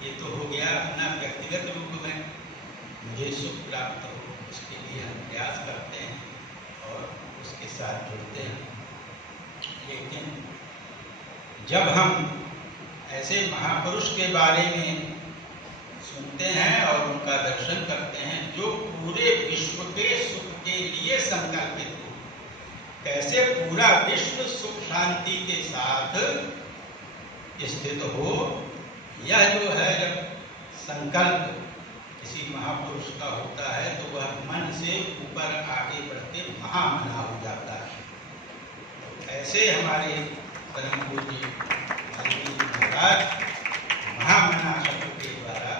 ये तो हो गया अपना व्यक्तिगत रूप में मुझे सुख प्राप्त हो, उसके लिए हम प्रयास करते हैं और उसके साथ जुड़ते हैं। लेकिन जब हम ऐसे महापुरुष के बारे में सुनते हैं और उनका दर्शन करते हैं जो पूरे विश्व के सुख के लिए संकल्पित हो, कैसे पूरा विश्व सुख शांति के साथ स्थित हो, यह जो है जब संकल्प किसी महापुरुष का होता है तो वह मन से ऊपर आगे बढ़ते महामना हो जाता है। ऐसे हमारे परम पूज्य महाराज महामना शब्द के द्वारा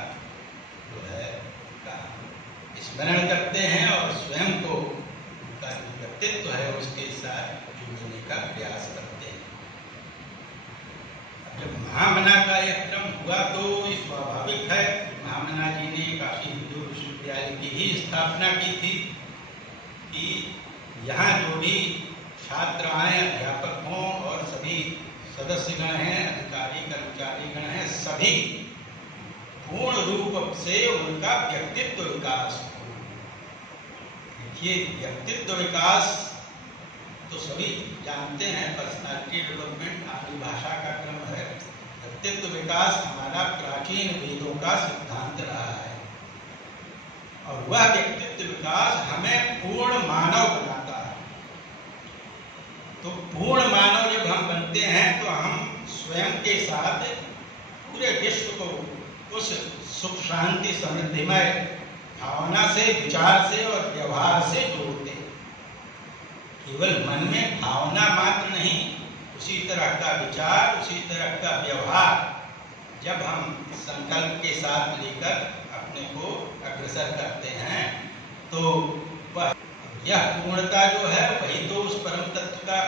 जो है स्मरण करते हैं और स्वयं को उनका जो व्यक्तित्व है उसके साथ जुड़ने का प्रयास करते हैं। जब महामना का यह क्रम हुआ तो स्वाभाविक है, महामना जी ने काशी हिंदू विश्वविद्यालय की ही स्थापना की थी कि यहाँ जो भी छात्र आए, अध्यापक हों और सभी सदस्यगण हैं, अधिकारी कर्मचारीगण हैं, सभी पूर्ण रूप से उनका व्यक्तित्व विकास हो। देखिए, व्यक्तित्व विकास तो सभी जानते हैं, पर्सनालिटी डेवलपमेंट आदि भाषा का क्रम है। व्यक्तित्व विकास हमारा प्राचीन वेदों का सिद्धांत रहा है और वह व्यक्तित्व विकास हमें पूर्ण मानव बनाता है। तो पूर्ण मानव जब हम बनते हैं तो हम स्वयं के साथ पूरे विश्व को उस सुख शांति समृद्धिमय भावना से, विचार से और व्यवहार से जोड़ते हैं। केवल मन में भावना मात्र नहीं, उसी तरह का विचार, उसी तरह का व्यवहार जब हम संकल्प के साथ लेकर अपने को अग्रसर करते हैं तो वह यह पूर्णता जो है वही तो उस परम तत्व का,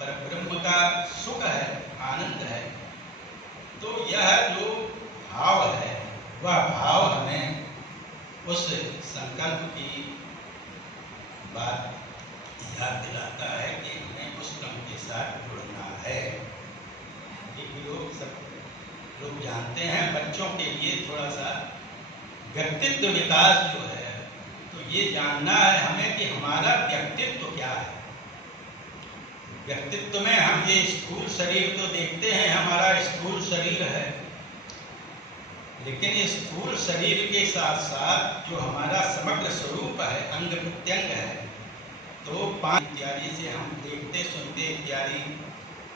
परब्रह्म का सुख है, आनंद है। तो यह जो भाव है वह भाव हमें उस संकल्प की बात याद दिलाता है कि हमें उस क्रम के साथ जुड़ना है। सब लोग जानते हैं, बच्चों के लिए थोड़ा सा व्यक्तित्व विकास जो है तो ये जानना है हमें कि हमारा व्यक्तित्व क्या है। व्यक्तित्व में हम ये स्थूल शरीर तो देखते हैं, हमारा स्थूल शरीर है, लेकिन इस स्थूल शरीर के साथ साथ जो हमारा समग्र स्वरूप है, अंग प्रत्यंग है, तो 5 इत्यादि से हम देखते सुनते इत्यादि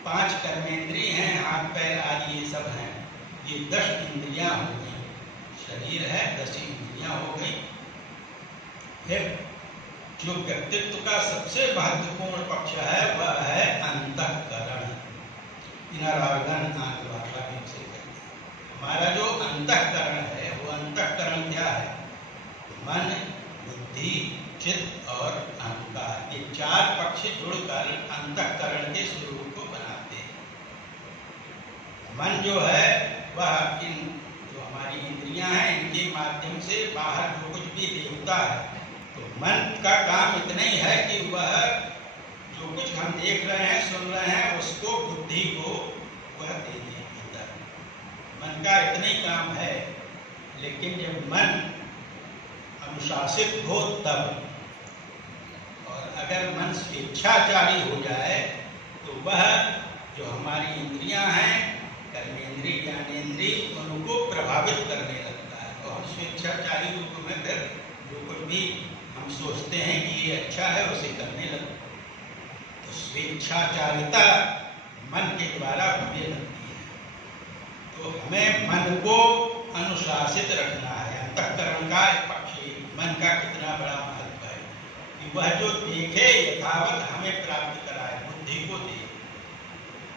5 कर्मेंद्रिय हैं, हाथ पैर आदि ये सब हैं, ये 10 इंद्रियां हो गई। शरीर है, 10 इंद्रियां हो गई। फिर जो व्यक्तित्व का सबसे महत्वपूर्ण पक्ष है वह है अंतःकरण। इनर ऑर्गन आंख भाषा में से कहते हैं। हमारा जो अंतःकरण है वो अंतःकरण क्या है? मन, बुद्धि, चित्त और अहंकार, ये 4 पक्ष जुड़कर अंतःकरण के स्वरूप को बनाते हैं। मन जो है वह इन जो हमारी इंद्रियां हैं इनके माध्यम से बाहर जो कुछ भी देखता है, तो मन का काम इतना ही है कि वह जो कुछ हम देख रहे हैं, सुन रहे हैं, उसको बुद्धि को वह दे देता है। मन का इतना ही काम है। लेकिन जब मन अनुशासित हो तब, और अगर मन स्वेच्छाचारी हो जाए तो वह जो हमारी इंद्रियां हैं, कर्मेंद्रिय, ज्ञानेंद्रिय, उनको प्रभावित करने लगता है और हम स्वेच्छाचारी रूप में फिर जो कुछ भी हम सोचते हैं कि ये अच्छा है उसे करने लगते हैं। तो स्वेच्छाचारिता मन के द्वारा होने लगती है। तो हमें मन को अनुशासित रखना है। अंतःकरण का पक्ष मन का कितना बड़ा महत्व है कि वह जो देखे यथावत हमें प्राप्त कराए, बुद्धि को दे।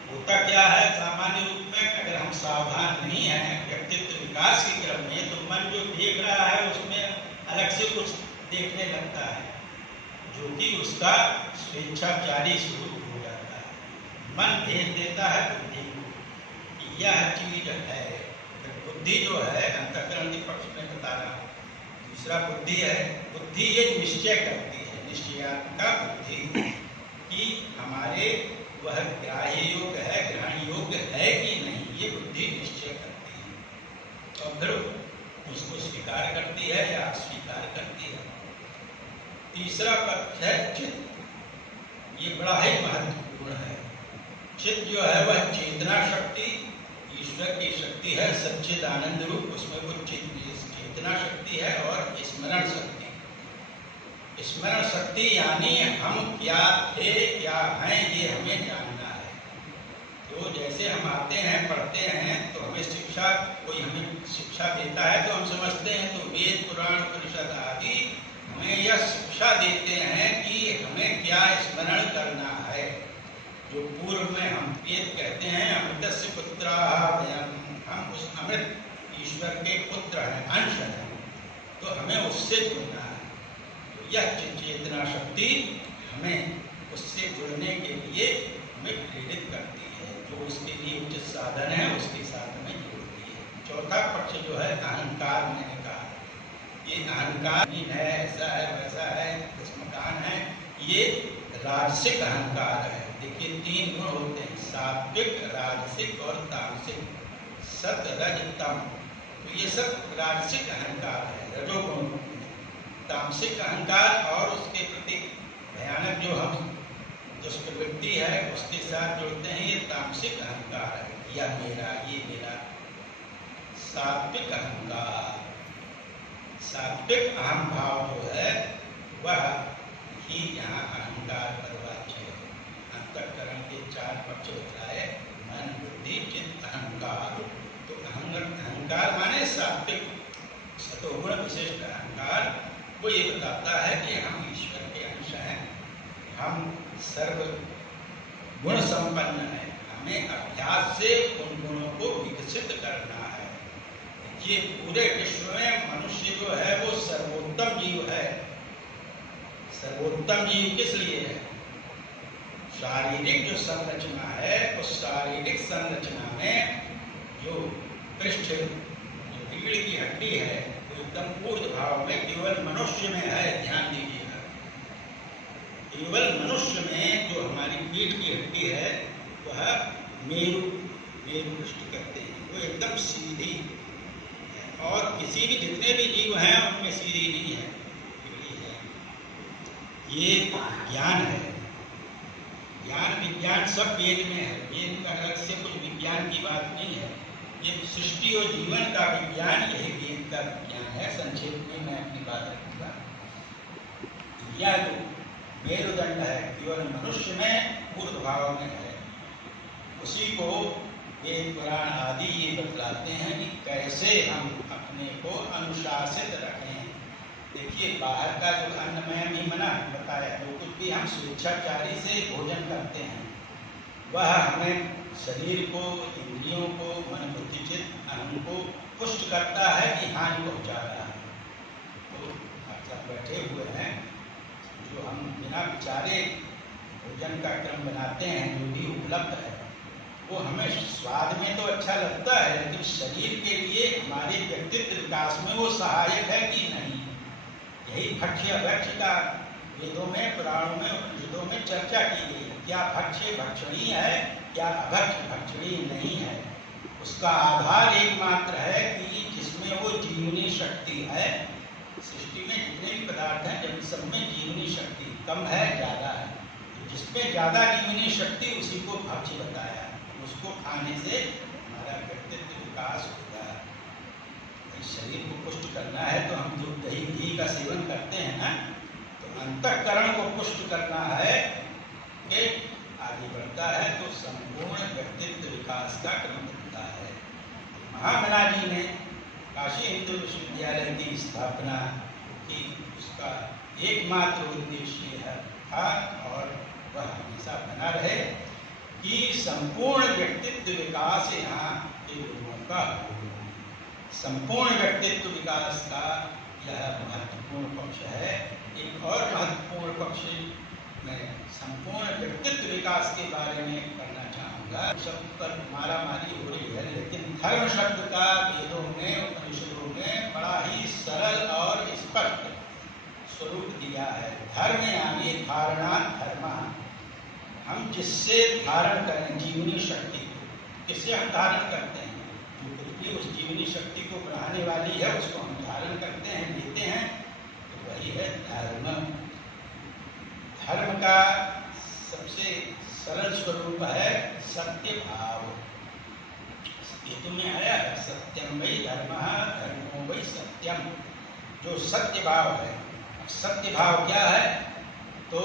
होता क्या है सामान्य रूप में, अगर हम सावधान नहीं हैं व्यक्तित्व विकास के क्रम में, तो मन जो देख रहा है उसमें अलग से कुछ देखने लगता है जो कि उसका स्वेच्छाचारी स्वरूप हो जाता है। मन भेज देता है बुद्धि को, यह चीज है। बुद्धि जो है अंतःकरण के पक्ष में बता रहा हूँ। दूसरा बुद्धि है। बुद्धि ये निश्चय करती है, निश्चयात्मक बुद्धि कि हमारे वह ग्राह्य योग्य है, ग्रहण योग्य है कि नहीं, ये बुद्धि निश्चय करती है। और करती है या अस्वीकार करती है। तीसरा पक्ष है चित्त। ये बड़ा ही महत्वपूर्ण है। चित्त जो है वह चेतना शक्ति, ईश्वर की शक्ति है, सच्चिदानंद रूप, उसमें वो चेतना शक्ति है। और स्मरण शक्ति, स्मरण शक्ति यानी हम क्या थे क्या हैं ये हमें जानना है। तो जैसे हम आते हैं पढ़ते हैं तो हमें शिक्षा, कोई हमें शिक्षा देता है तो हम समझते हैं, तो वेद पुराण उपनिषद आदि हमें यह शिक्षा देते हैं कि हमें क्या स्मरण करना है। जो पूर्व में हम वेद कहते हैं अमृतस्य पुत्राः, हम उस अमृत ईश्वर के पुत्र हैं, अंश हैं, तो हमें उससे जुड़ना है। तो यह चेतना शक्ति हमें उससे जुड़ने के लिए हमें प्रेरित करती है, जो उसके लिए उचित साधन है उसके साथ हमें जोड़ती है। चौथा पक्ष जो है अहंकार, मैंने कहा ये अहंकार नहीं है, ऐसा है वैसा है, इस मकान है, ये राजसिक अहंकार है। देखिए 3 गुण होते हैं, सात्विक, राजसिक और तामसिक, सत रज तम। तो ये सब राजसिक अहंकार है, रजोगुण। तामसिक अहंकार और उसके प्रति भयानक जो हम दुष्प्रवृत्ति है उसके साथ जुड़ते हैं, ये तामसिक अहंकार है, या मेरा, ये मेरा। सात्विक अहंकार, सात्विक अहम भाव जो है वह ही यहाँ अहंकार परवाच्य है। अंतःकरण के 4 पक्ष बताए, मन, बुद्धि, चित्त, अहंकार। तो अहंकार माने सात्विक सतोगुण विशिष्ट अहंकार, वो ये बताता है कि हम ईश्वर के अंश हैं, हम सर्व गुण संपन्न हैं, हमें अभ्यास से उन गुणों को विकसित करना है। ये पूरे विश्व में मनुष्य जो है वो सर्वोत्तम जीव है। सर्वोत्तम जीव किस लिए है? शारीरिक जो संरचना है, उस शारीरिक संरचना में जो पृष्ठ, जो रीढ़ की हड्डी है, वो एकदम ऊर्ध्व भाव में केवल मनुष्य में है। ध्यान दीजिएगा, केवल मनुष्य में जो हमारी पीठ की हड्डी है वह मेरु पृष्ठ कहते हैं, वो एकदम सीधी है। और किसी भी जितने भी जीव हैं उनमें सीधी नहीं है, ये ज्ञान है। ज्ञान विज्ञान सब वेद में है, वेद में अलग से कुछ विज्ञान की बात नहीं है। ये सृष्टि और जीवन का विज्ञान यही वेद का विज्ञान है। संक्षेप में मैं अपनी बात रखूंगा। यह जो मेरुदंड है केवल मनुष्य में ऊर्ध्व भाव में है, उसी को वेद पुराण आदि ये बतलाते हैं कि कैसे हम अपने को अनुशासित रखें। देखिए बाहर का जो अन्नमय भी मना बताया, जो कुछ भी हम स्वेच्छाचारी से भोजन करते हैं वह हमें शरीर को, इंद्रियों को, मन बुद्धि चित्त अहम को पुष्ट करता है कि हानि पहुंचा रहा है। तो आप सब बैठे हुए हैं, जो हम बिना विचारे भोजन का क्रम बनाते हैं, जो भी उपलब्ध है वो हमें स्वाद में तो अच्छा लगता है, लेकिन शरीर के लिए हमारे व्यक्तित्व विकास में वो सहायक है कि नहीं। यही भक्ष्य अभक्ष्य का वेदों में, पुराणों में, उपनिषदों में चर्चा की गई है। क्या भक्ष्य भक्षणीय है, क्या अभक्ष्य भक्षणीय नहीं है। उसका आधार एकमात्र है कि जिसमें वो जीवनी शक्ति है। सृष्टि में जितने भी पदार्थ हैं जब सब में जीवनी शक्ति कम है ज़्यादा है, तो जिसमें ज़्यादा जीवनी शक्ति उसी को भक्ष्य बताया। उसको खाने से हमारा व्यक्तित्व विकास होता है। शरीर को पुष्ट करना है तो हम दूध दही घी का सेवन करते हैं ना, तो अंतःकरण को पुष्ट करना है कि आगे बढ़ता है तो संपूर्ण व्यक्तित्व विकास का क्रम बनता है। महामना जी ने काशी हिंदू विश्वविद्यालय की स्थापना की, उसका एकमात्र उद्देश्य था और वह हमेशा बना रहे कि संपूर्ण व्यक्तित्व विकास यहाँ के लोगों का हो। संपूर्ण व्यक्तित्व विकास का यह महत्वपूर्ण पक्ष है। एक और महत्वपूर्ण पक्ष मैं संपूर्ण व्यक्तित्व विकास के बारे में करना चाहूँगा। शब्द पर मारामारी हो रही है, लेकिन धर्म शब्द का वेदों में, उपनिषदों में बड़ा ही सरल और स्पष्ट स्वरूप दिया है। धर्म यानी धारणा धर्म, हम जिससे धारण करें जीवनी शक्ति को, किससे हम धारण करते हैं, जो कुछ भी उस जीवन जीवनी शक्ति को बढ़ाने वाली है उसको हम धारण करते हैं, लेते हैं, तो वही है धर्म। धर्म का सबसे सरल स्वरूप है सत्य भाव। ये तुम्हें आया है, सत्यम वही धर्म, धर्मो वही सत्यम, जो सत्य भाव है। अब सत्य भाव क्या है? तो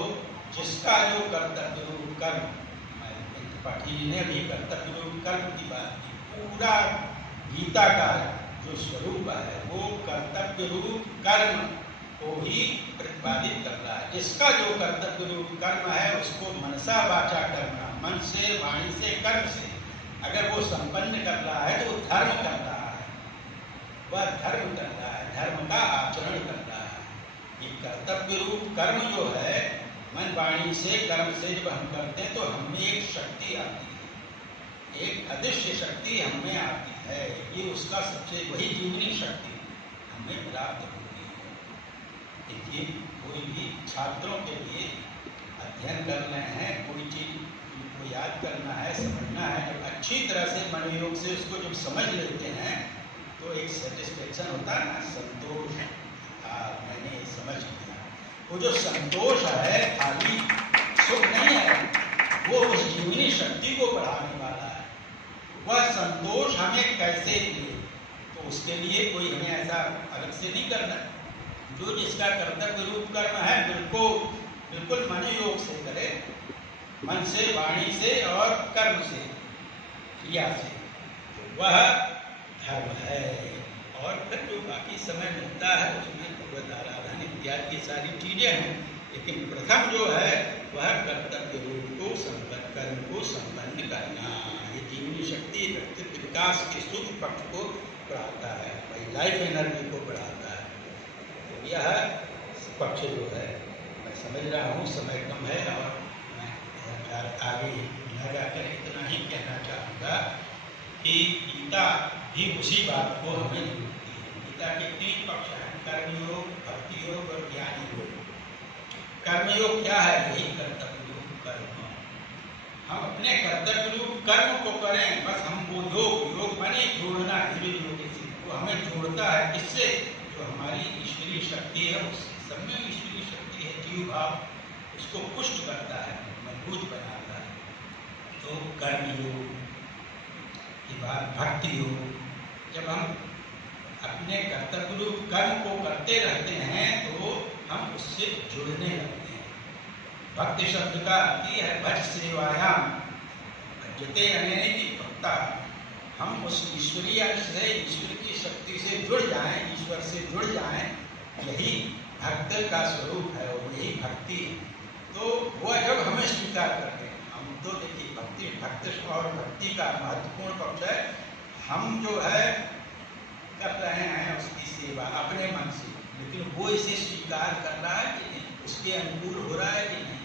जिसका जो कर्तव्य रूप कर्म, पाठी जी ने भी कर्तव्य रूप कर्म की बात की, पूरा गीता का जो स्वरूप है वो कर्तव्य रूप कर्म को ही प्रतिपादित कर रहा है। जिसका जो कर्तव्य रूप कर्म है उसको मनसा वाचा करना, मन से, वाणी से, कर्म से अगर वो संपन्न कर रहा है तो वो धर्म कर रहा है, वह धर्म कर रहा है, धर्म का आचरण कर रहा है। ये कर्तव्य रूप कर्म जो है, मन वाणी से कर्म से जब हम करते हैं तो हमें एक शक्ति आती है, एक अदृश्य शक्ति हमें आती है। ये उसका सबसे वही जीवनी शक्ति हमें प्राप्त होती है। देखिए, कोई भी छात्रों के लिए अध्ययन कर रहे हैं, कोई चीज को याद करना है, समझना है, जब अच्छी तरह से मनोयोग से उसको जब समझ लेते हैं तो एक सेटिस्फेक्शन होता है ना, संतोष। मैंने समझ लिया। वो जो संतोष है खाली सुख नहीं है, वो उस जीवनी शक्ति को बढ़ाने वाला है। वह संतोष हमें कैसे मिले, तो उसके लिए कोई हमें ऐसा अलग से नहीं करना। जो जिसका कर्तव्य रूप कर्म है बिल्कुल मनोयोग से करे, मन से, वाणी से और कर्म से, क्रिया से, तो वह धर्म है। और फिर जो बाकी समय मिलता है उसमें भगवत आराधन इत्यादि की सारी चीजें हैं, लेकिन प्रथम जो है वह कर्तव्य रूप को संपन्न, कर्म को संपन्न करना। ये जीवनी शक्ति व्यक्तित्व विकास के शुभ पक्ष को बढ़ाता है, भाई लाइफ एनर्जी को बढ़ाता है। तो यह पक्ष जो है, मैं समझ रहा हूँ समय कम है और मैं आगे न जाकर इतना ही कहना चाहूँगा कि गीता भी उसी बात को हमें जोड़ती है। गीता के 3 पक्ष हैं, कर्मयोग, भक्ति योग और ज्ञान योग। कर्मयोग क्या है? यही कर्तव्य रूप कर्म। हम अपने कर्तव्य रूप कर्म को करें, बस हम वो योग माने जोड़ना, धीरे धीरे से वो हमें जोड़ता है। किससे? जो हमारी ईश्वरीय शक्ति है उससे। सब में ईश्वरीय शक्ति है, जीव भाव उसको पुष्ट करता है, मजबूत बनाता है। तो कर्मयोग के बाद भक्ति योग। जब हम अपने कर्तव्य रूप कर्म को करते रहते हैं तो हम उससे जुड़ने लगते हैं। भक्ति शब्द का अर्थ है भज सेवायाम, भजते अनेने की भक्ता। हम उस ईश्वरीय अंश से, ईश्वर की शक्ति से जुड़ जाएं, ईश्वर से जुड़ जाएं, यही भक्त का स्वरूप है और यही भक्ति है। तो वह जब हमें स्वीकार करते हैं, हम तो देखिए भक्ति और भक्ति का महत्वपूर्ण पक्ष है, हम जो है कर रहे हैं उसकी सेवा अपने मन से, लेकिन वो इसे स्वीकार कर रहा है कि नहीं, उसके अनुकूल हो रहा है कि नहीं,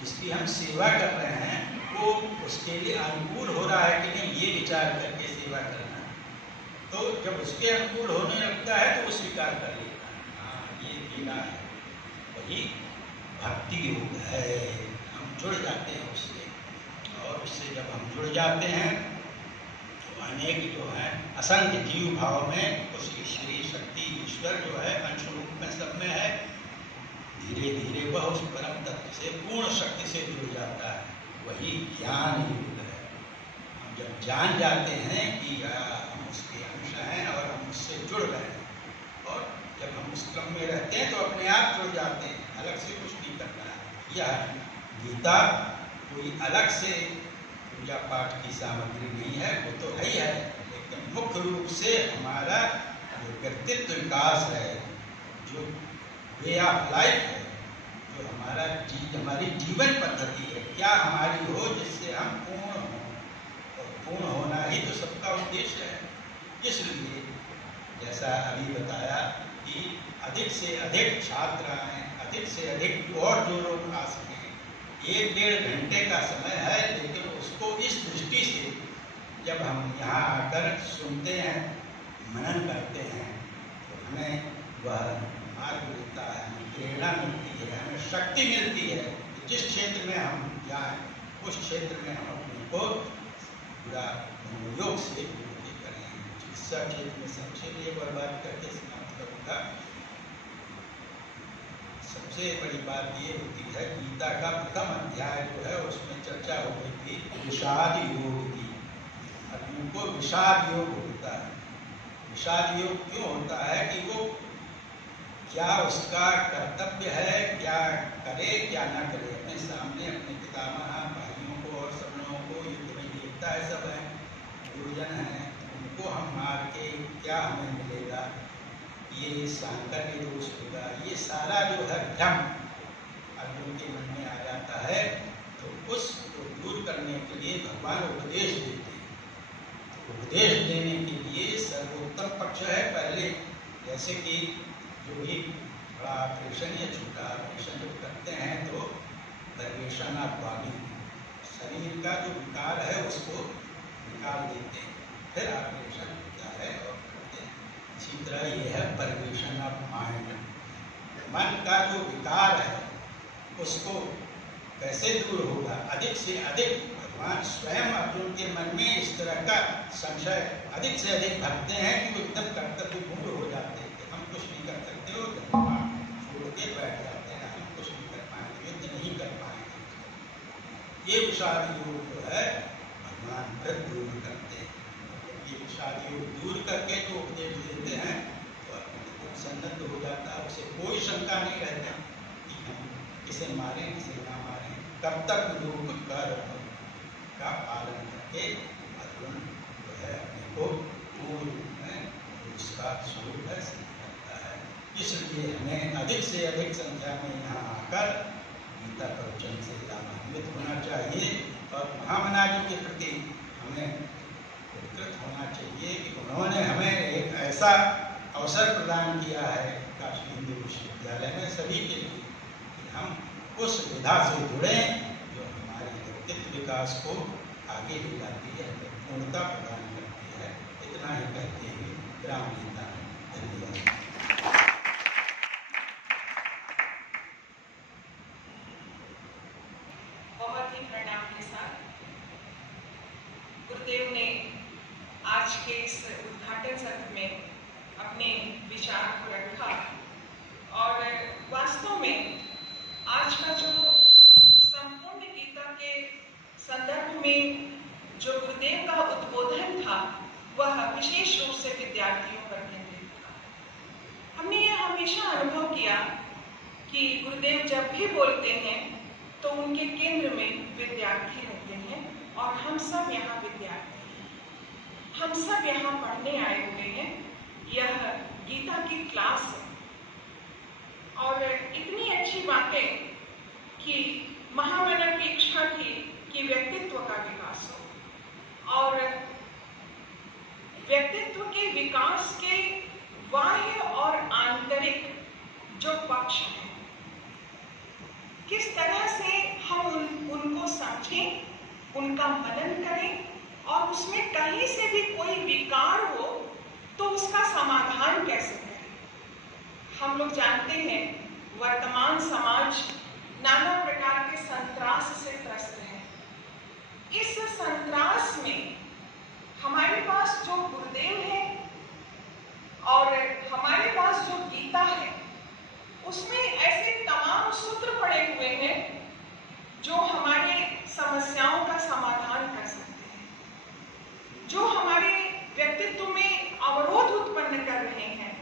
जिसकी हम सेवा कर रहे हैं वो उसके लिए अनुकूल हो रहा है कि नहीं, ये विचार करके सेवा करना। तो जब उसके अनुकूल होने लगता है तो वो स्वीकार कर लेता है, हाँ ये मेरा है। वही भक्ति योग है, हम जुड़ जाते हैं उससे, और उससे जब हम जुड़ जाते हैं तो अनेक जो है असंख्य जीव भाव में उस ईश्वरीय शक्ति, ईश्वर जो है अंश रूप में सब में है, धीरे धीरे वह उस परम तत्व से पूर्ण शक्ति से जुड़ जाता है। वही ज्ञान योग है। हम जब जान जाते हैं कि हम उसके अंश हैं और हम उससे जुड़ रहे हैं, और जब हम उस क्रम में रहते हैं तो अपने आप जुड़ जाते हैं, अलग से कुछ नहीं करना है। यह गीता कोई अलग से पूजा पाठ की सामग्री नहीं है, वो तो है ही है, लेकिन मुख्य रूप से हमारा जो व्यक्तित्व विकास है, जो वे ऑफ लाइफ है, जो हमारी जीवन पद्धति है, क्या हमारी हो जिससे हम पूर्ण हों, और पूर्ण होना ही तो सबका उद्देश्य है। इसलिए जैसा अभी बताया कि अधिक से अधिक छात्र आए, अधिक से अधिक और जो लोग आ सकें। 1-1.5 घंटे का समय है, लेकिन उसको इस दृष्टि से जब हम यहाँ आकर सुनते हैं, मनन करते हैं, तो हमें वह मार्ग मिलता है, हमें प्रेरणा मिलती है, हमें शक्ति मिलती है। जिस क्षेत्र में हम जाएं उस क्षेत्र में हम अपने को पूरा योग से पूर्ति करें, चिकित्सा क्षेत्र में संक्षेप में एक और बात करके समाप्त करूँगा। सबसे बड़ी बात ये होती है, गीता का प्रथम अध्याय जो है उसमें चर्चा हो गई थी विषाद योग की। अर्जुन को विषाद योग होता है। विषाद योग क्यों होता है कि वो क्या उसका कर्तव्य है, क्या करे क्या ना करे। अपने सामने अपने पितामह भाइयों को और सब लोगों को युद्ध में देखता है, सब है गुरुजन है, उनको हम मार के क्या हमें मिलेगा, ये सांकर्य दोष होगा, ये सारा जो है भ्रम अर्जुन के मन में आ जाता है। तो उसको दूर करने के लिए भगवान उपदेश देते हैं। उपदेश देने के लिए सर्वोत्तम पक्ष है पहले, जैसे कि जो भी बड़ा ऑपरेशन या छोटा ऑपरेशन जब करते हैं तो दर्वेशन ऑफ बॉडी, शरीर का जो विकार है उसको निकाल देते हैं, फिर ऑपरेशन होता है और करते हैं। इसी तरह ये है परवेशन ऑफ माइंड, मन का जो विकार है उसको कैसे दूर होगा। अधिक से अधिक भगवान स्वयं अर्जुन के मन में इस तरह का संशय अधिक से अधिक भरते हैं कि वो एकदम कर्तव्य पूर्ण हो जाते हैं कि हम कुछ नहीं कर सकते हो, छोड़ के बैठ जाते हैं, हम कुछ नहीं कर पाएंगे, युद्ध नहीं कर पाएंगे। ये विषाद योग जो है भगवान फिर दूर करते हैं। ये विषाद योग दूर करके जो उपदेश देते हैं तो सन्नद्ध हो जाता है, उसे कोई शंका नहीं रहता कि हम किसे मारें किसे ना मारें। कर्तव्य रूप कर्म का पालन करके अर्जुन जो है अपने को पूर्ण रूप में उसका स्वरूप है सिद्ध करता है। इसलिए हमें अधिक से अधिक संख्या में यहाँ आकर गीता प्रवचन से लाभान्वित होना चाहिए और महामना जी के प्रति हमें उपकृत होना चाहिए कि उन्होंने हमें एक ऐसा अवसर प्रदान किया है काशी हिंदू विश्वविद्यालय में सभी के लिए कि हम उस विधा से जुड़े जो हमारे व्यक्तित्व विकास को आगे ले जाती है, पूर्णता प्रदान करती है। इतना ही कहते हुए विराम लेता हूं। धन्यवाद। बहुत ही प्रणाम के साथ गुरुदेव ने आज के इस उद्घाटन सत्र में अपने विचार को रखा और वास्तव में आज का जो संपूर्ण गीता के संदर्भ में जो गुरुदेव का उद्बोधन था वह विशेष रूप से विद्यार्थियों पर केंद्रित था। हमने यह हमेशा अनुभव किया कि गुरुदेव जब भी बोलते हैं तो उनके केंद्र में विद्यार्थी रहते हैं और हम सब यहाँ विद्यार्थी हैं, हम सब यहाँ पढ़ने आए हुए हैं। यह गीता की क्लास है और इतनी अच्छी बातें कि महामना की इच्छा थी कि व्यक्तित्व का विकास हो और व्यक्तित्व के विकास के बाह्य और आंतरिक जो पक्ष हैं, किस तरह से हम उनको समझें, उनका मनन करें और उसमें कहीं से भी कोई विकार हो तो उसका समाधान कैसे करें। हम लोग जानते हैं वर्तमान समाज नाना प्रकार के संत्रास से त्रस्त है। इस संत्रास में हमारे पास जो गुरुदेव है और हमारे पास जो गीता है उसमें ऐसे तमाम सूत्र पड़े हुए हैं जो हमारे समस्याओं का समाधान कर सकते हैं, जो हमारे व्यक्तित्व में अवरोध उत्पन्न कर रहे हैं,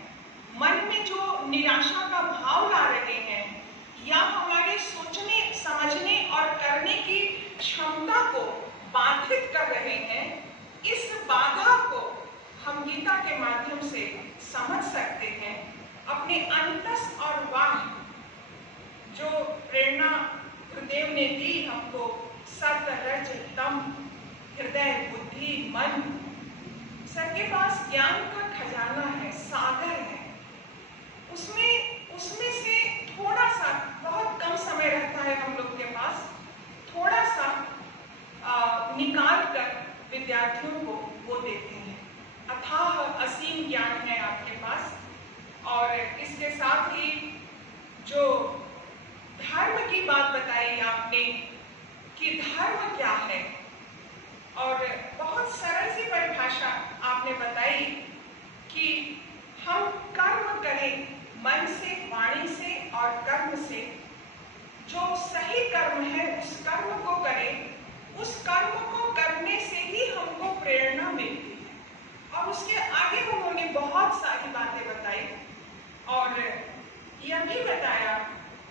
मन में जो निराशा का भाव ला रहे हैं या हमारे सोचने समझने और करने की क्षमता को बाधित कर रहे हैं, इस बाधा को हम गीता के माध्यम से समझ सकते हैं। अपने अंतस और बाह्य जो प्रेरणा गुरुदेव ने दी हमको, सत रज तम हृदय बुद्धि मन, सबके पास ज्ञान का खजाना है, सागर है। उसमें से थोड़ा सा, बहुत कम समय रहता है हम लोग के पास, थोड़ा सा निकाल कर विद्यार्थियों को वो देते हैं। अथाह असीम ज्ञान है आपके पास और इसके साथ ही जो धर्म की बात बताई आपने कि धर्म क्या है और बहुत सरल सी परिभाषा आपने बताई जो सही कर्म है उस कर्म को करें, उस कर्म को करने से ही हमको प्रेरणा मिलती है। और उसके आगे उन्होंने बहुत सारी बातें बताई और यह भी बताया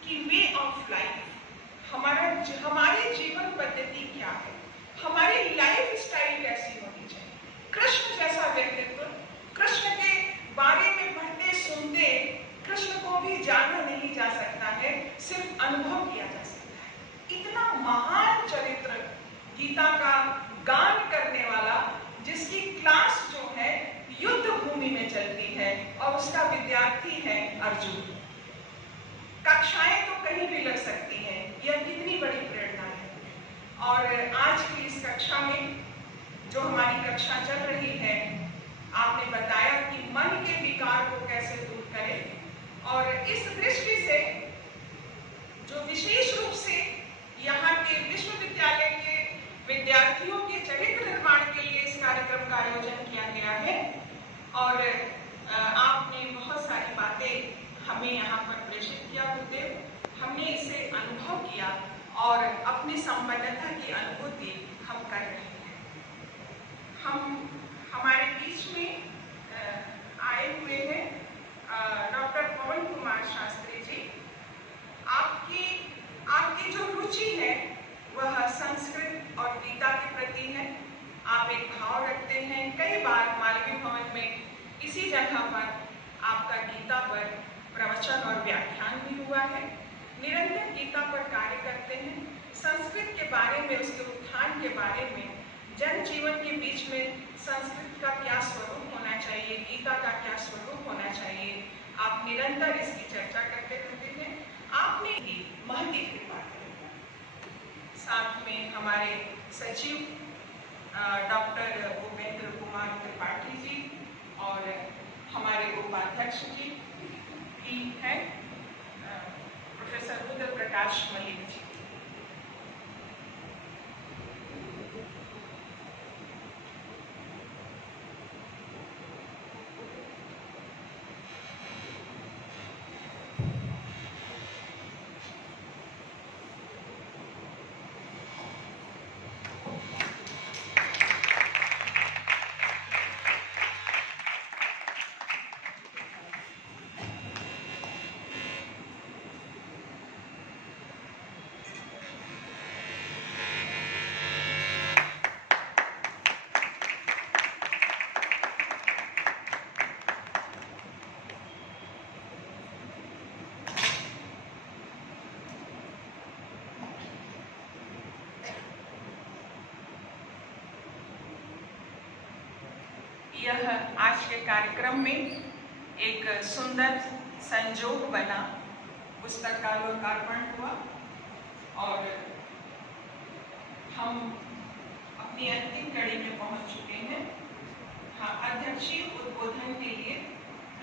कि वे ऑफ लाइफ, हमारी जीवन पद्धति क्या है, हमारी लाइफ स्टाइल कैसी होनी चाहिए। कृष्ण जैसा व्यक्तित्व, कृष्ण के बारे में पढ़ते सुनते कृष्ण को भी जाना नहीं जा सकता है, सिर्फ अनुभव किया जा सकता है। इतना महान चरित्र, गीता का गान करने वाला, जिसकी क्लास जो है युद्ध भूमि में चलती है और उसका विद्यार्थी है अर्जुन। कक्षाएं तो कहीं भी लग सकती हैं, यह कितनी बड़ी प्रेरणा है। और आज की इस कक्षा में जो हमारी कक्षा चल रही है, आपने बताया कि मन के विकार को कैसे दूर करें। और इस दृष्टि से जो विशेष रूप से यहाँ के विश्वविद्यालय के विद्यार्थियों के चरित्र निर्माण के लिए इस कार्यक्रम का आयोजन किया गया है। और आपने बहुत सारी बातें हमें यहाँ पर प्रेषित किया गुरुदेव, हमने इसे अनुभव किया और अपनी संपन्नता की अनुभूति हम कर रहे हैं। हमारे बीच में आए हुए हैं डॉक्टर पवन कुमार शास्त्री जी। आपकी जो रुचि है वह संस्कृत और गीता के प्रति है। आप एक भाव रखते हैं। कई बार मालवीय भवन में इसी जगह पर आपका गीता पर प्रवचन और व्याख्यान भी हुआ है। निरंतर गीता पर कार्य करते हैं। संस्कृत के बारे में, उसके उत्थान के बारे में, जन जीवन के बीच में संस्कृत का क्या स्वरूप होना चाहिए, गीता का क्या स्वरूप होना चाहिए, आप निरंतर इसकी चर्चा करते रहते हैं। आपने ही महती कृपा करी। साथ में हमारे सचिव डॉक्टर उपेंद्र कुमार त्रिपाठी जी और हमारे उपाध्यक्ष जी भी हैं, प्रोफेसर रुद्र प्रकाश मलिक जी। यह आज के कार्यक्रम में एक सुंदर संयोग बना। पुस्तक का लोकार्पण हुआ और हम अपनी अंतिम कड़ी में पहुंच चुके हैं। हाँ, अध्यक्षीय उद्बोधन के लिए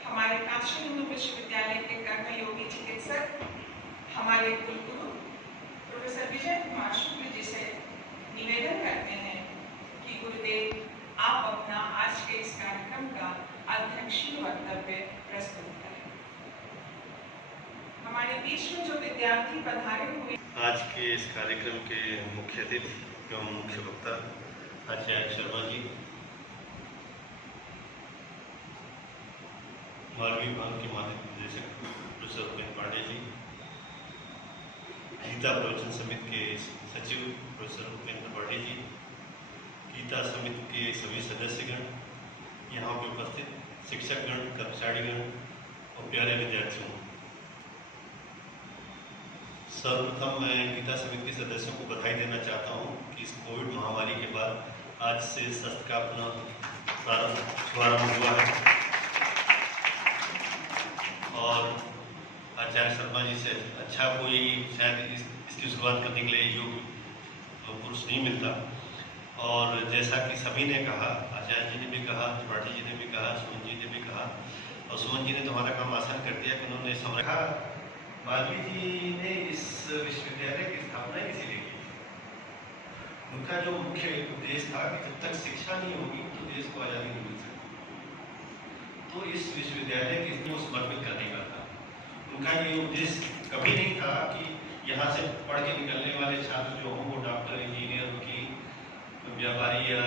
हमारे काशी हिंदू विश्वविद्यालय के कर्मयोगी चिकित्सक, हमारे कुलगुरु प्रोफेसर विजय कुमार शुक्ल जी से निवेदन करते हैं कि गुरुदेव आप अपना आज के इस कार्यक्रम का अध्यक्षीय वक्तव्य प्रस्तुत करें। हमारे बीच में जो विद्यार्थी पधारे हुए, आज के इस कार्यक्रम के मुख्य अतिथि एवं मुख्य वक्ता आचार्य शर्मा जी, मालवीय भवन के माध्यम निदेशक प्रोफेसर उपेंद्र पांडे जी, गीता प्रवचन समिति के सचिव प्रोफेसर उपेंद्र पांडे जी, गीता समिति के सभी सदस्यगण, यहाँ पे उपस्थित शिक्षकगण, कर्मचारीगण और प्यारे विद्यार्थियों, सर्वप्रथम मैं गीता समिति के सदस्यों को बधाई देना चाहता हूँ कि इस कोविड महामारी के बाद आज से सत्र का अपना शुभारंभ हुआ है और आचार्य शर्मा जी से अच्छा कोई शायद इसकी शुरुआत करने के लिए योग्य पुरुष नहीं मिलता। और जैसा कि सभी ने कहा, आचार्य जी ने भी कहा, त्रिपाठी जी ने भी कहा, सुमन जी ने भी कहा, और सुमन जी ने तो हमारा काम आसान कर दिया कि उन्होंने समझा। मालवीय जी ने इस विश्वविद्यालय की स्थापना इसीलिए की। उनका जो मुख्य उद्देश्य था कि जब तक शिक्षा नहीं होगी तो देश को आज़ादी नहीं मिल सकती। तो इस विश्वविद्यालय को समर्पित करने का था। उनका ये उद्देश्य कभी नहीं था कि यहाँ से पढ़ के निकलने वाले छात्र जो हों वो डॉक्टर, इंजीनियर, वकील, व्यापारी या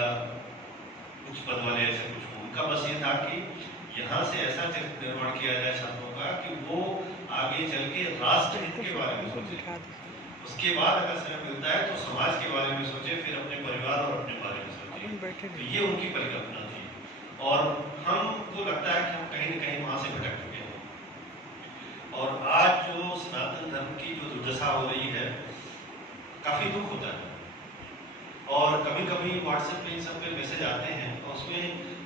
उच्च पद वाले ऐसे कुछ हों, उनका बस ये था कि यहाँ से ऐसा निर्माण किया जाए छात्रों का कि वो आगे चल के राष्ट्र हित के बारे में सोचे, उसके बाद अगर समय मिलता है तो समाज के बारे में सोचे, फिर अपने परिवार और अपने बारे में सोचे। तो ये उनकी परिकल्पना थी और हमको लगता है कि हम कहीं न कहीं वहाँ से भटक चुके हैं। और आज जो सनातन धर्म की जो दुर्दशा हो रही है, काफ़ी दुख होता है। और कभी कभी व्हाट्सएप पे इन सब पे मैसेज आते हैं और उसमें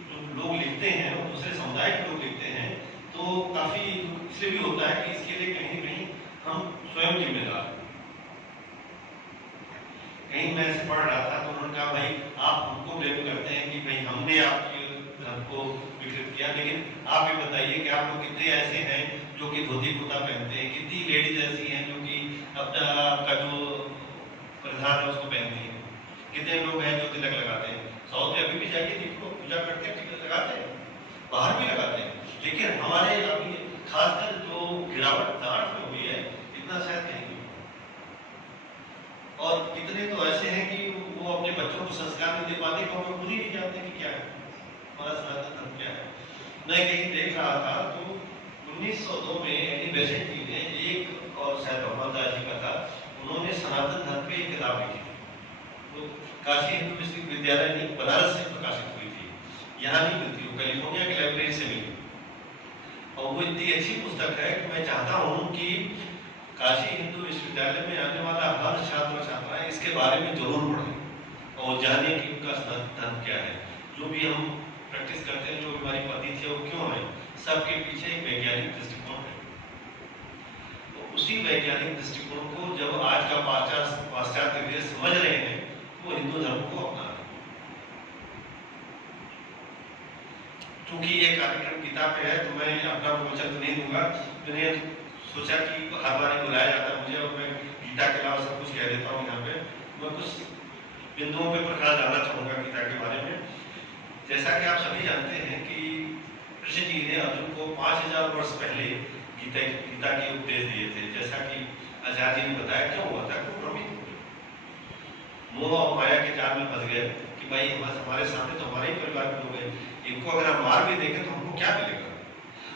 जो लोग लिखते हैं और दूसरे समुदाय के लोग लिखते हैं, तो काफ़ी इसलिए भी होता है कि इसके लिए कहीं न कहीं हम स्वयं जिम्मेदार हैं। कहीं मैं ऐसे पढ़ रहा था तो उन्होंने कहा भाई आप हमको ब्लेम करते हैं कि भाई हमने आपके धर्म को विकृत किया, लेकिन आप ये बताइए कि आप लोग कितने ऐसे हैं जो कि धोती कुर्ता पहनते हैं, कितनी लेडीज ऐसी हैं जो कि अपना आपका जो प्रधान है उसको पहनती हैं, कितने लोग हैं जो तिलक लगाते हैं। साउथ में अभी भी जाइए देखो, पूजा करते हैं, तिलक लगाते हैं, बाहर भी लगाते हैं, लेकिन हमारे अभी खासकर जो गिरावट दांत में हुई है इतना शायद कहीं। और कितने तो ऐसे हैं कि वो अपने बच्चों को संस्कार नहीं दे पाते क्योंकि खुद ही नहीं जानते कि क्या है हमारा सनातन धर्म क्या है। मैं कहीं देख रहा था तो 1902 में एनी बेसेंट जी ने एक, और शायद भगवान दास जी का था, उन्होंने सनातन धर्म पे एक किताब लिखी थी, तो काशी हिंदू विश्वविद्यालय में बनारस से प्रकाशित हुई थी, यहाँ नहीं मिलती, वो कैलिफोर्निया की लाइब्रेरी से मिली। और वो इतनी अच्छी पुस्तक है कि मैं चाहता हूँ कि काशी हिंदू विश्वविद्यालय में आने वाला हर छात्र छात्राएं इसके बारे में जरूर पढ़ें और जाने कि उनका सनातन धर्म क्या है। जो भी हम प्रैक्टिस करते हैं, जो हमारी पद्धति है वो क्यों है, सबके पीछे एक वैज्ञानिक दृष्टिकोण है। तो उसी वैज्ञानिक दृष्टिकोण को जब आज का पाश्चात्य देश समझ रहे हैं तो वो हिंदू धर्म को अपना रहे हैं। चूंकि ये कार्यक्रम गीता पे है तो मैं अपना प्रवचन तो नहीं दूंगा, मैंने सोचा कि हर बार बुलाया जाता है मुझे और मैं गीता के अलावा सब कुछ कह देता हूँ। यहाँ पे मैं कुछ बिंदुओं पे प्रकाश डालना चाहूँगा गीता के बारे में। जैसा कि आप सभी जानते हैं कि कृष्ण जी ने अर्जुन को 5000 वर्ष पहले गीता के उपदेश दिए थे। जैसा कि आचार्य जी ने बताया क्यों हुआ था, क्यों भ्रमित हो गए, मोह और माया के जाल में फंस गए कि भाई हमारे सामने तो हमारे ही परिवार के लोग हैं, इनको अगर हम मार भी देंगे तो हमको क्या मिलेगा,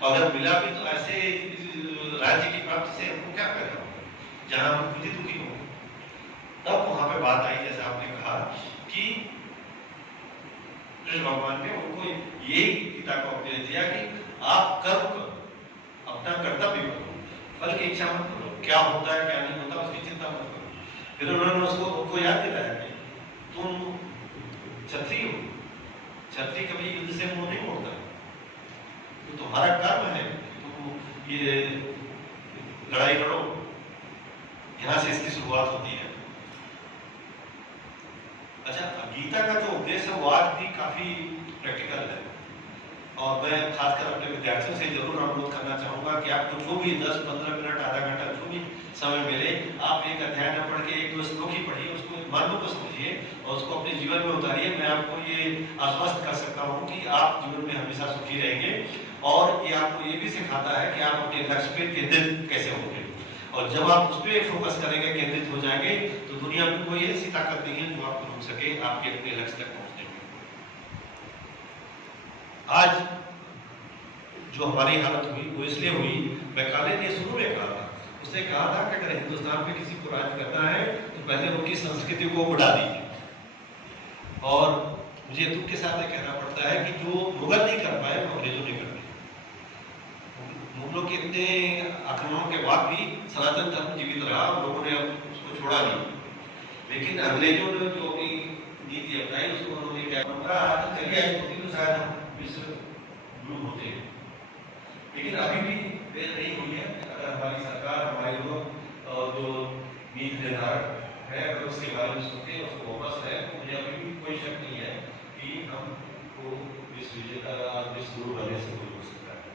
अगर मिला भी तो ऐसे राज्य की प्राप्ति से हमको क्या फायदा होगा जहां हम खुद ही दुखी होंगे। तब वहां पे बात आई, जैसा आपने कहा कि कृष्ण भगवान ने उनको ये गीता का उपदेश दिया कि आप कर्म करो, अपना कर्तव्य करो, फल की इच्छा मत करो, क्या होता है क्या नहीं होता उसकी चिंता मत करो। फिर उन्होंने उसको याद दिलाया कि तुम क्षत्रिय हो, क्षत्रिय कभी युद्ध से मुंह नहीं मोड़ता, तो तुम्हारा कर्म है तुम ये लड़ाई लड़ो। यहां से इसकी शुरुआत होती है। अच्छा, गीता का जो उपदेश है वो आज भी काफी प्रैक्टिकल है और मैं खासकर अपने विद्यार्थियों से जरूर अनुरोध करना चाहूंगा कि आपको जो भी 10-15 मिनट, आधा घंटा जो भी समय मिले, आप एक अध्याय न पढ़ के 1-2 श्लोक ही पढ़िए, उसको मर्म को समझिए और उसको अपने जीवन में उतारिए। मैं आपको ये आश्वस्त कर सकता हूँ कि आप जीवन में हमेशा सुखी रहेंगे और ये आपको ये भी सिखाता है कि आप अपने लक्ष्य पे केंद्रित कैसे होंगे। और जब आप उस पर फोकस करेंगे, केंद्रित हो जाएंगे, तो दुनिया में कोई ऐसी ताकत नहीं है जो आपको रोक सके आपके अपने लक्ष्य तक पहुंचने में। आज जो हमारी हालत हुई वो इसलिए हुई, मैकाले ने शुरू में कहा था, उसने कहा था कि अगर हिंदुस्तान पे किसी को राज करना है तो पहले उनकी संस्कृति को उड़ा दीजिए। और मुझे दुख के साथ कहना पड़ता है कि जो मुगल नहीं कर पाए वो अंग्रेजों ने कर दिया। मुगलों के इतने आक्रमणों के बाद भी सनातन धर्म जीवित रहा और लोगों ने उसको छोड़ा नहीं, लेकिन अंग्रेजों ने जो अपनी नीति अपनाई उसको उन्होंने क्या चलिए होती तो शायद हम विश्व गुरु होते हैं, लेकिन अभी भी देर नहीं हुई है। अगर हमारी सरकार, हमारे लोग जो नीति निर्धारक है अगर उसके बारे में सोचते हैं, उसको वापस है, तो मुझे अभी भी कोई शक नहीं है कि हमको विश्व विजेता, विश्व गुरु बनने से कोई हो सकता है।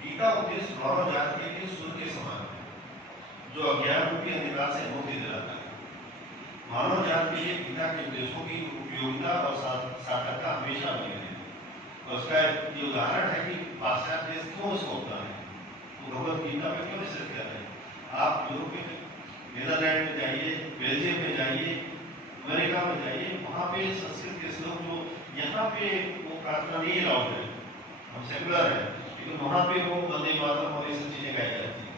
गीता उपदेश मानव जाति के लिए सूर्य के समान है जो अज्ञान रूपी अंधकार से मुक्ति दिलाता है। मानव जाति के लिए गीता के उपदेशों की उपयोगिता और सार्थकता हमेशा बनी रहेगी। और उसका ये उदाहरण है कि पाश्चात्य देश क्यों इसको अपना है। तो भगवत गीता में क्यों निषेध कर रहे हैं? आप यूरोप में, नीदरलैंड में जाइए, बेल्जियम में जाइए, अमेरिका में जाइए, वहाँ पे संस्कृत के श्लोक जो यहाँ पे वो प्रार्थना नहीं अलाउड है, हम सेकुलर है, लेकिन वहाँ पे वो वंदे मातरम और ये सब चीजें गाई जाती हैं।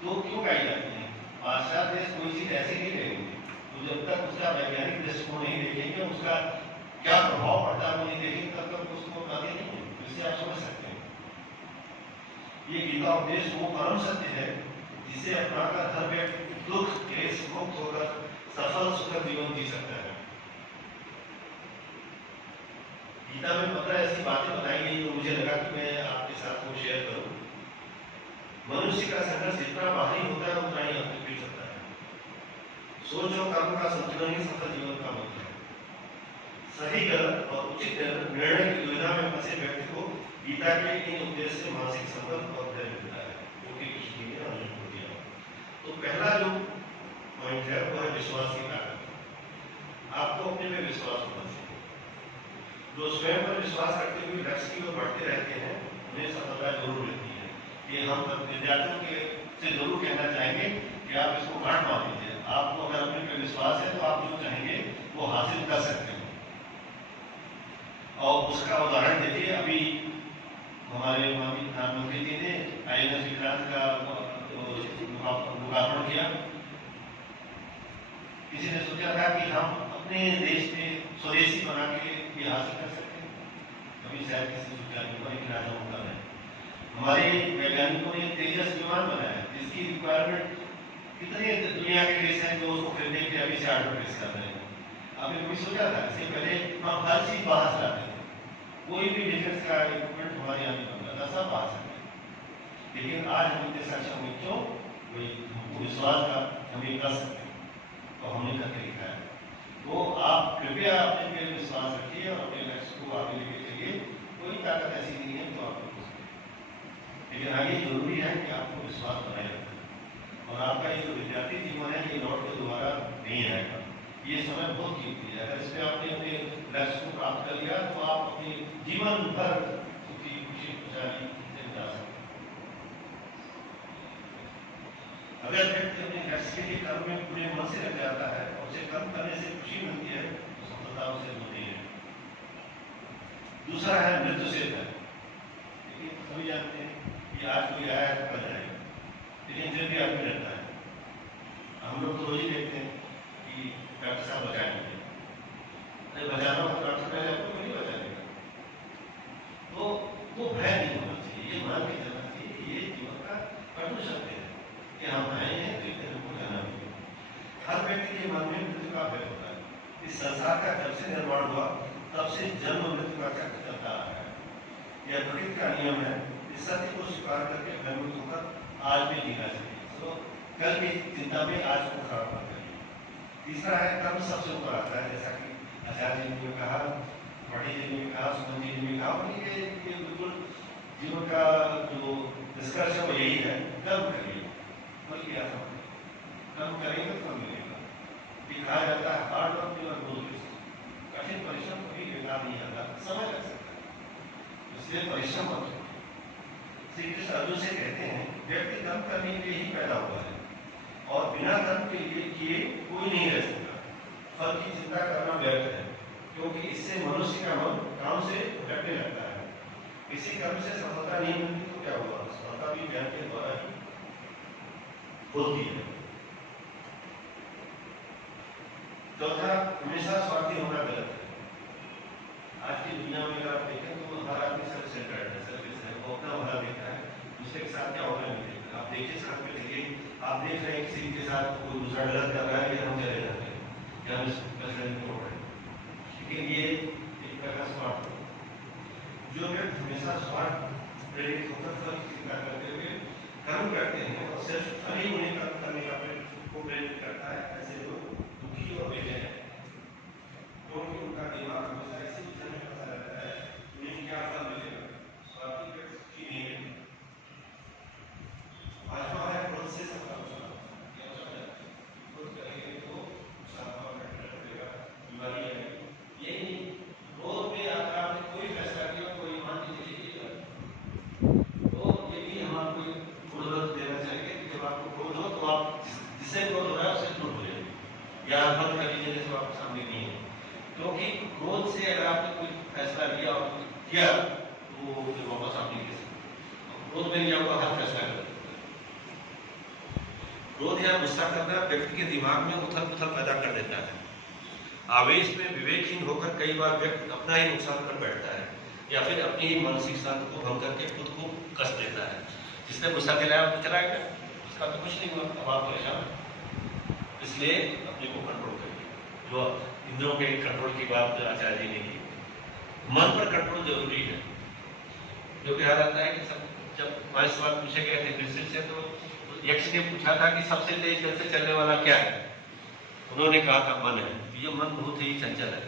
तो क्यों गाई जाती हैं? पाश्चात्य देश कोई चीज ऐसी नहीं रहेगी, तो जब तक उसका वैज्ञानिक दृष्टिकोण नहीं देखेंगे, उसका क्या प्रभाव पड़ता है वो नहीं देखेंगे, तब तक उसको अपनाते नहीं है। इससे आप समझ सकते हैं ये गीता उपदेश वो परम सत्य है जिसे अपनाकर हर व्यक्ति दुख क्लेश मुक्त होकर सफल सुखद जीवन जी सकता है। गीता में 15 ऐसी बातें बताई गई तो मुझे लगा कि मैं आपके साथ वो शेयर करूं। मनुष्य का संघर्ष जितना बाहरी होता है उतना ही अंदर गिर सकता है। सोच और कर्म का संतुलन ही सफल जीवन का मंत्र है। सही गलत और उचित निर्णय की दुविधा में फंसे व्यक्ति को गीता के इन उपदेश से मानसिक संबंध और धैर्य मिलता है, जो कि कृष्ण ने अर्जुन को दिया। तो पहला जो पॉइंट है वो है विश्वास की ताकत। आपको अपने में विश्वास होना चाहिए। जो स्वयं पर विश्वास करते हुए लक्ष्य की ओर बढ़ते रहते हैं उन्हें सफलता जरूर मिलती है। ये हम विद्यार्थियों के से जरूर कहना चाहेंगे कि आप इसको गांठ मार लीजिए। आपको अगर अपने पे विश्वास है तो आप जो चाहेंगे वो हासिल कर सकते हैं। और उसका उदाहरण देखिए, अभी हमारे माननीय प्रधानमंत्री जी ने INS विक्रांत का लोकार्पण किया। किसी ने सोचा था कि हम अपने देश में स्वदेशी बना के ये हासिल कर सकते हैं? कभी शायद किसी ने सोचा नहीं, लेकिन आज हम कर रहे हैं। हमारे वैज्ञानिकों ने तेजस विमान बनाया जिसकी रिक्वायरमेंट कितने दुनिया के देश हैं जो उसको खरीदने के लिए अभी से एडवर्टाइज कर रहे हैं। आपने कभी सोचा था? इससे पहले हम हर चीज बाहर से लाते थे, कोई भी डिफेंस का इक्विपमेंट हमारे यहाँ नहीं बनता था, सब बाहर से। लेकिन आज हम इतने सक्षम हुए क्यों? वही हमको विश्वास था हम ये कर सकते हैं, तो हमने करके दिखाया। तो आप कृपया अपने पे विश्वास रखिए और अपने लक्ष्य को आगे लेके चलिए। कोई ताकत ऐसी नहीं है जो आपको हो सके, लेकिन हाँ ये जरूरी है कि आपको विश्वास बनाए रखना। और आपका ये जो विद्यार्थी जीवन है ये लौट के दोबारा नहीं आएगा। ये समय बहुत कीमती है। अगर इसमें आपने अपने लक्ष्य को प्राप्त कर लिया तो आप अपने जीवन भर सुखी खुशी खुशहाली से बिता सकते हैं। अगर व्यक्ति अपने लक्ष्य के लिए कर्म में पूरे मन से लग जाता है और उसे कर्म करने से खुशी मिलती है तो सफलता उसे मिलती है। दूसरा है मृत्यु से डर। लेकिन सभी जानते हैं कि आज कोई आया है कल जाएगा, लेकिन फिर भी आदमी डरता है। हम लोग तो रोज ही देखते हैं कि डॉक्टर साहब बचाएंगे, अरे बचाना हो डॉक्टर पहले आपको नहीं बचाएगा। तो वो भय नहीं होना चाहिए, ये मान के चलना चाहिए कि ये जीवन का कटु सत्य है कि हम आए हैं तो इतने हमको जाना भी। हर व्यक्ति के मन में मृत्यु का भय होता है। इस संसार का जब से निर्माण हुआ तब से जन्म मृत्यु का चक्र चलता आ रहा है। यह प्रकृति का नियम है। इस सत्य को स्वीकार करके भयमुक्त होकर आज भी जीना चाहिए। तो कल की चिंता में आज को खराब कर करिए। तीसरा है कर्म सबसे ऊपर आता है, जैसा कि आचार्य जी ने कहा, पाटिल जी ने कहा, सुमन जी ने कहा, और ये बिल्कुल जीवन का जो निष्कर्ष है वो यही है, कर्म करिए। बल्कि ऐसा कर्म करेंगे तो मिलेगा। ये कहा जाता है हार्ड वर्क योर गोल्स। कठिन परिश्रम कभी बेकार नहीं आता, समय लग सकता है, इसलिए परिश्रम मत करो। श्री कृष्ण अर्जुन से कहते हैं व्यक्ति कर्म करने के लिए ही पैदा हुआ है और बिना कर्म के लिए किए कोई नहीं रह सकता। फल की चिंता करना व्यर्थ है, क्योंकि इससे मनुष्य का मन काम से भटकने लगता है। किसी कर्म से सफलता नहीं मिलती तो क्या हुआ? सफलता भी ज्ञान के द्वारा ही होती है। चौथा, हमेशा स्वार्थी होना गलत है। आज की दुनिया में अगर आप देखें तो हर आदमी सेल्फ सेंटर्ड है, सेल्फिश है, वो अपना भला देखता है, दूसरे के साथ क्या हो रहा है नहीं देखता। आप देखिए सड़क पे देखिए, आप देख रहे हैं किसी के साथ कोई दूसरा गलत कर रहा है कि हम चले जाते हैं कि हम इस फैसले में तोड़ रहे हैं। लेकिन ये एक तरह का स्वार्थ है। जो व्यक्ति हमेशा स्वार्थ प्रेरित होकर फल की चिंता करते हुए कर्म करते हैं और सिर्फ फल ही उन्हें कर्म करने का प्रेरित करता है, ऐसे लोग दुखी और बेचैन हैं, क्योंकि उनका दिमाग हमेशा इसी विषय में फंसा रहता है उन्हें क्या फल मिलेगा। स्वार्थी व्यक्ति सुखी नहीं है। पांचवा है क्रोध से सफल होना। क्रोध करेंगे तो बीमारी आएगी। यही क्रोध में अगर आपने कोई फैसला किया, कोई मान लीजिए क्योंकि क्रोध से अगर आपने कोई फैसला लिया और किया तो वो फिर वापस आप नहीं ले सकते। क्रोध में लिया हुआ हर फैसला कर सकते हैं। क्रोध या गुस्सा करना व्यक्ति के दिमाग में उथल पुथल पैदा कर देता है। आवेश में विवेकहीन होकर कई बार व्यक्ति अपना ही नुकसान कर बैठता है या फिर अपनी ही मानसिक शांति को भंग करके खुद को कष्ट देता है। जिसने गुस्सा दिलाया तो चला गया, उसका तो कुछ नहीं हुआ, अब आप परेशान। इसलिए अपने को कंट्रोल करिए। जो इंद्रियों के कंट्रोल की बात आचार्य जी ने की, मन पर कंट्रोल जरूरी है। क्योंकि याद आता है कि सब जब 5 सवाल पूछे गए थे कृष्ण से, तो यक्ष ने पूछा था कि सबसे तेज गति चलने वाला क्या है। उन्होंने कहा था मन है। ये मन बहुत ही चंचल है।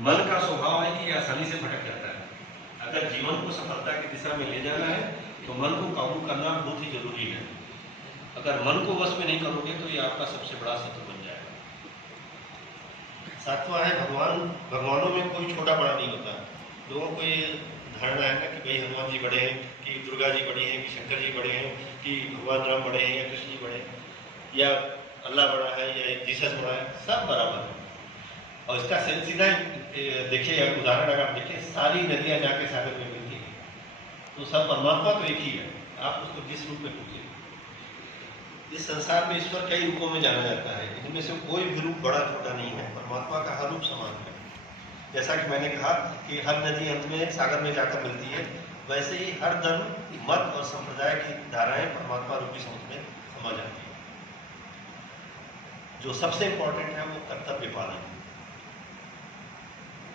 मन का स्वभाव है कि आसानी से भटक जाता है। अगर जीवन को सफलता की दिशा में ले जाना है तो मन को काबू करना बहुत ही जरूरी है। अगर मन को वश में नहीं करोगे तो ये आपका सबसे बड़ा शत्रु बन जाएगा। 7वां है भगवानों में कोई छोटा बड़ा नहीं होता। लोगों को ये धारणा है ना कि भाई हनुमान जी बड़े हैं, कि दुर्गा जी बड़ी हैं, कि शंकर जी बड़े हैं, कि भगवान राम बड़े हैं या कृष्ण जी बड़े हैं, या अल्लाह बड़ा है या जीसस बड़ा है, सब बराबर है। और इसका सीधा देखिए उदाहरण अगर आप देखिए, सारी नदियां जाके सागर में मिलती हैं तो सब परमात्मा तो एक ही है। आप उसको जिस रूप में पूछिए। इस संसार में ईश्वर कई रूपों में जाना जाता है, इनमें से कोई भी रूप बड़ा छोटा नहीं है। परमात्मा का हर रूप समान है। जैसा कि मैंने कहा कि हर नदी अंत में सागर में जाकर मिलती है, वैसे ही हर धर्म मत और संप्रदाय की धाराएं परमात्मा रूपी समुद्र में समा जाती है। जो सबसे इंपॉर्टेंट है वो कर्तव्य पालन।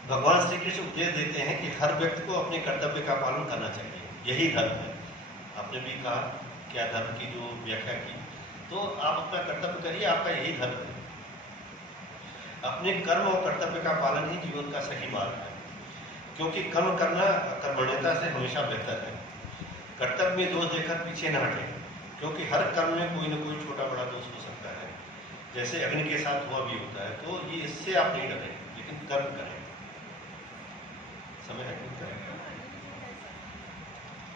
भगवान श्री कृष्ण उपदेश देते हैं कि हर व्यक्ति को अपने कर्तव्य का पालन करना चाहिए, यही धर्म है। आपने भी कहा क्या धर्म की जो व्याख्या की, तो आप अपना कर्तव्य करिए, आपका यही धर्म है। अपने कर्म और कर्तव्य का पालन ही जीवन का सही मार्ग है, क्योंकि कर्म करना कर्मण्यता से हमेशा बेहतर है। कर्तव्य में दोष देकर पीछे न हटे, क्योंकि हर कर्म में कोई न कोई छोटा बड़ा दोष हो सकता है। जैसे अग्नि के साथ हुआ भी होता है, तो ये इससे आप नहीं डरें, लेकिन कर्म करें, समय करें।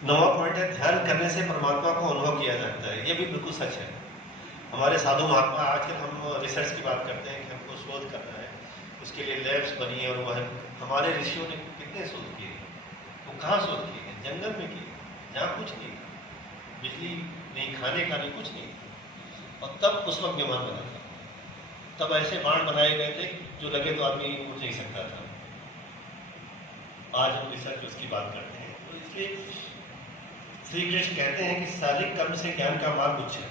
9वां पॉइंट है ध्यान करने से परमात्मा को अनुभव किया जाता है। ये भी बिल्कुल सच है। हमारे साधु महात्मा, आजकल हम रिसर्च की बात करते हैं कि हमको शोध करना है, उसके लिए लैब्स बनी है, और वह हमारे ऋषियों ने कितने शोध किए। वो कहाँ शोध किए हैं? जंगल में किए, जहाँ कुछ नहीं था, बिजली नहीं, खाने का नहीं, कुछ नहीं। और तब उस वक्त विमान बना था। तब ऐसे बाण बनाए गए थे जो लगे तो आदमी उड़ नहीं सकता था। आज हम रिसर्च उसकी बात करते हैं। तो इसलिए श्री कृष्ण कहते हैं कि शारीरिक कर्म से ज्ञान का मार्ग उच्च है,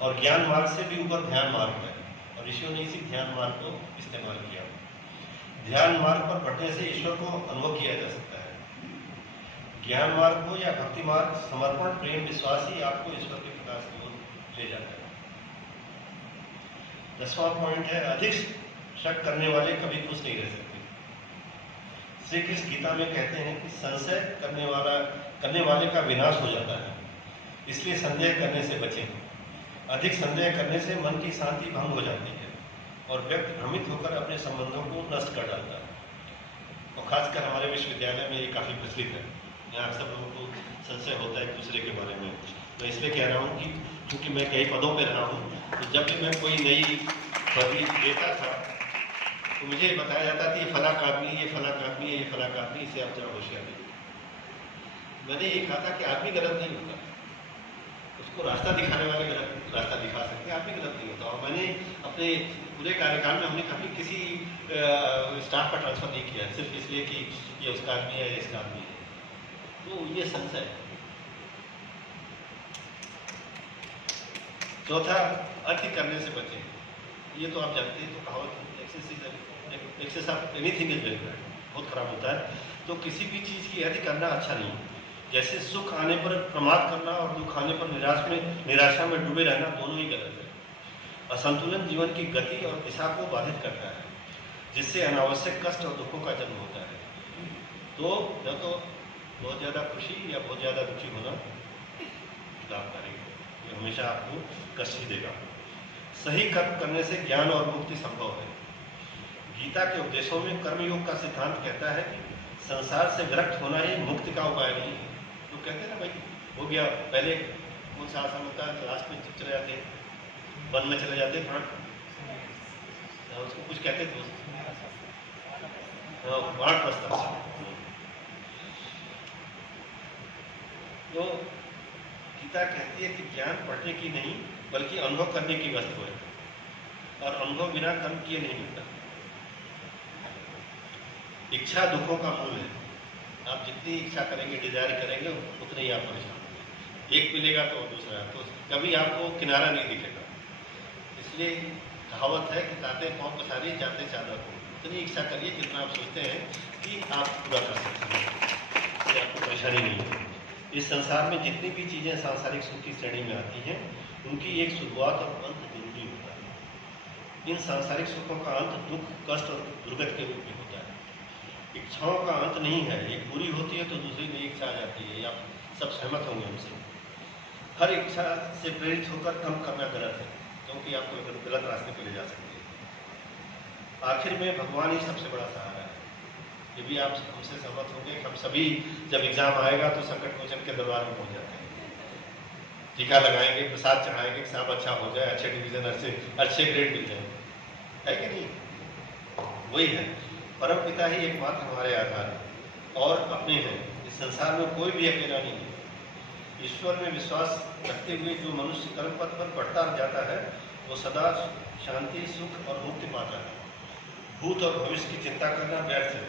और ज्ञान मार्ग से भी ऊपर ध्यान मार्ग है, और ऋषियों ने इसी ध्यान मार्ग को इस्तेमाल किया। ध्यान मार्ग पर बढ़ने से ईश्वर को अनुभव किया जा सकता है। ज्ञान मार्ग हो या भक्ति मार्ग, समर्पण, प्रेम, विश्वास ही आपको ईश्वर के प्रकाश की ओर ले जाता है। 10वां पॉइंट है अधिक शक करने वाले कभी खुश नहीं रह सकते। श्री कृष्ण गीता में कहते हैं कि संशय करने वाले का विनाश हो जाता है, इसलिए संदेह करने से बचें। अधिक संदेह करने से मन की शांति भंग हो जाती है और व्यक्ति भ्रमित होकर अपने संबंधों को नष्ट कर डालता है। और खासकर हमारे विश्वविद्यालय में ये काफ़ी प्रचलित है। यहाँ अक्सर लोगों को संशय होता है एक दूसरे के बारे में। तो इसलिए कह रहा हूँ कि क्योंकि मैं कई पदों पर रहा हूँ, तो जब भी मैं कोई नई पदवी लेता था तो मुझे बताया जाता था ये फला का आदमी, ये फला का आदमी, ये फला का आदमी, इसे आप जरा होशियार रहिए। मैंने ये कहा था कि आदमी गलत नहीं होता, उसको रास्ता दिखाने वाले गलत रास्ता दिखा सकते हैं, आदमी गलत नहीं होता। और मैंने अपने पूरे कार्यकाल में हमने कभी किसी स्टाफ का ट्रांसफर नहीं किया सिर्फ इसलिए कि ये उसका आदमी है, इसका आदमी है। तो ये संशय है। चौथा, अति करने से बचें। ये तो आप जानते हैं, तो कहावत excess of anything is very bad, बहुत खराब होता है। तो किसी भी चीज़ की अति करना अच्छा नहीं है। जैसे सुख आने पर प्रमाद करना और दुख आने पर निराशा में डूबे रहना, दोनों ही गलत है। असंतुलन जीवन की गति और दिशा को बाधित करता है, जिससे अनावश्यक कष्ट और दुखों का जन्म होता है। तो न तो बहुत ज़्यादा खुशी या बहुत ज़्यादा दुखी होना लाभकारी है, ये हमेशा आपको कष्ट ही देगा। सही कर्म करने से ज्ञान और मुक्ति संभव है। गीता के उपदेशों में कर्मयोग का सिद्धांत कहता है कि संसार से विरक्त होना ही मुक्ति का उपाय नहीं है। तो कहते हैं ना भाई हो गया, पहले कौन सा आसन होता है, लास्ट में चले जाते वन में चले जाते, उसको कुछ कहते थे वाण प्रस्ताव से। तो गीता कहती है कि ज्ञान पढ़ने की नहीं बल्कि अनुभव करने की वस्तु है, और अनुभव बिना कर्म किए नहीं मिलता। इच्छा दुखों का मूल है। आप जितनी इच्छा करेंगे, डिजायर करेंगे, उतने ही आप परेशान होंगे। एक मिलेगा तो दूसरा, तो कभी आपको किनारा नहीं दिखेगा। इसलिए कहावत है कि ताते पाँव पसारिए जाते चादर हो। इतनी इच्छा करिए जितना आप सोचते हैं कि आप पूरा कर सकते हैं, इससे आपको परेशानी नहीं होगी। इस संसार में जितनी भी चीज़ें सांसारिक सुख की श्रेणी में आती हैं, उनकी एक शुरुआत और अंत जरूरी होता है। इन सांसारिक सुखों का अंत दुख, कष्ट और दुर्गत के रूप में होता है। इच्छाओं का अंत नहीं है, एक पूरी होती है तो दूसरी नई इच्छा आ जाती है। आप सब सहमत होंगे हमसे। हर इच्छा से प्रेरित होकर कम करना गलत है, क्योंकि आपको गलत रास्ते पर ले जा सकती है। आखिर में भगवान ही सबसे बड़ा सहारा है। ये भी आप हमसे सहमत होंगे। हम सभी जब एग्जाम आएगा तो संकट मोचन के दरबार में पहुंच जाते हैं, टीका लगाएंगे, प्रसाद चढ़ाएंगे, साहब अच्छा हो जाए, अच्छे डिवीजन, अच्छे ग्रेड मिल जाए, है कि नहीं? वही है, परम पिता ही एकमात्र हमारे आधार है और अपने हैं। इस संसार में कोई भी अकेला नहीं है। ईश्वर में विश्वास रखते हुए जो मनुष्य कर्म पथ पर बढ़ता जाता है, वो सदा शांति, सुख और मुक्ति पाता है। भूत और भविष्य की चिंता करना व्यर्थ है।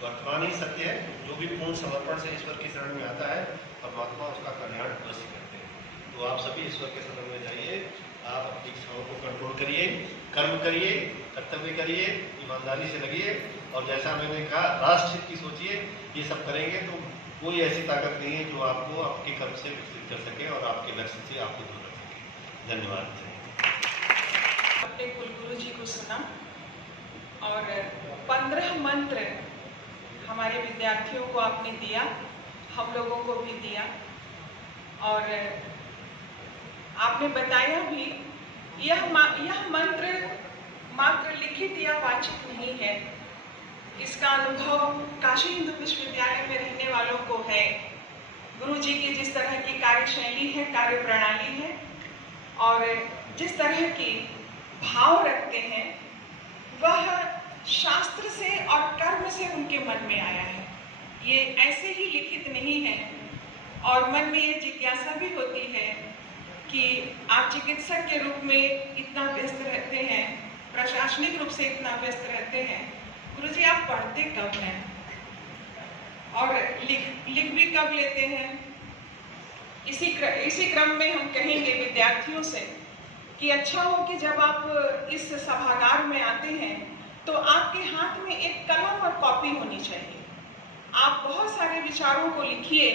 वर्तमान ही सत्य है। जो भी पूर्ण समर्पण से ईश्वर की शरण में आता है, परमात्मा उसका कल्याण अवश्य करते हैं। तो आप सभी ईश्वर के शरण में जाइए। आप अपनी इच्छाओं को कंट्रोल करिए, कर्म करिए, कर्तव्य करिए, ईमानदारी से लगिए, और जैसा मैंने कहा, राष्ट्र हित की सोचिए। ये सब करेंगे तो कोई ऐसी ताकत नहीं है जो आपको आपके कर्म से विचलित कर सके और आपके लक्ष्य से आपको दूर रख सके। धन्यवाद। अपने कुलगुरु जी को सुना और 15 मंत्र हमारे विद्यार्थियों को आपने दिया, हम लोगों को भी दिया, और आपने बताया भी यह मंत्र मात्र लिखित या वाचिक नहीं है। इसका अनुभव काशी हिंदू विश्वविद्यालय में रहने वालों को है। गुरु जी की जिस तरह की कार्यशैली है, कार्य प्रणाली है, और जिस तरह की भाव रखते हैं, वह शास्त्र से और कर्म से उनके मन में आया है। ये ऐसे ही लिखित नहीं है। और मन में ये जिज्ञासा भी होती है कि आप चिकित्सक के रूप में इतना व्यस्त रहते हैं, प्रशासनिक रूप से इतना व्यस्त रहते हैं, गुरुजी आप पढ़ते कब हैं और लिख भी कब लेते हैं? इसी क्रम में हम कहेंगे विद्यार्थियों से कि अच्छा हो कि जब आप इस सभागार में आते हैं तो आपके हाथ में एक कलम और कॉपी होनी चाहिए। आप बहुत सारे विचारों को लिखिए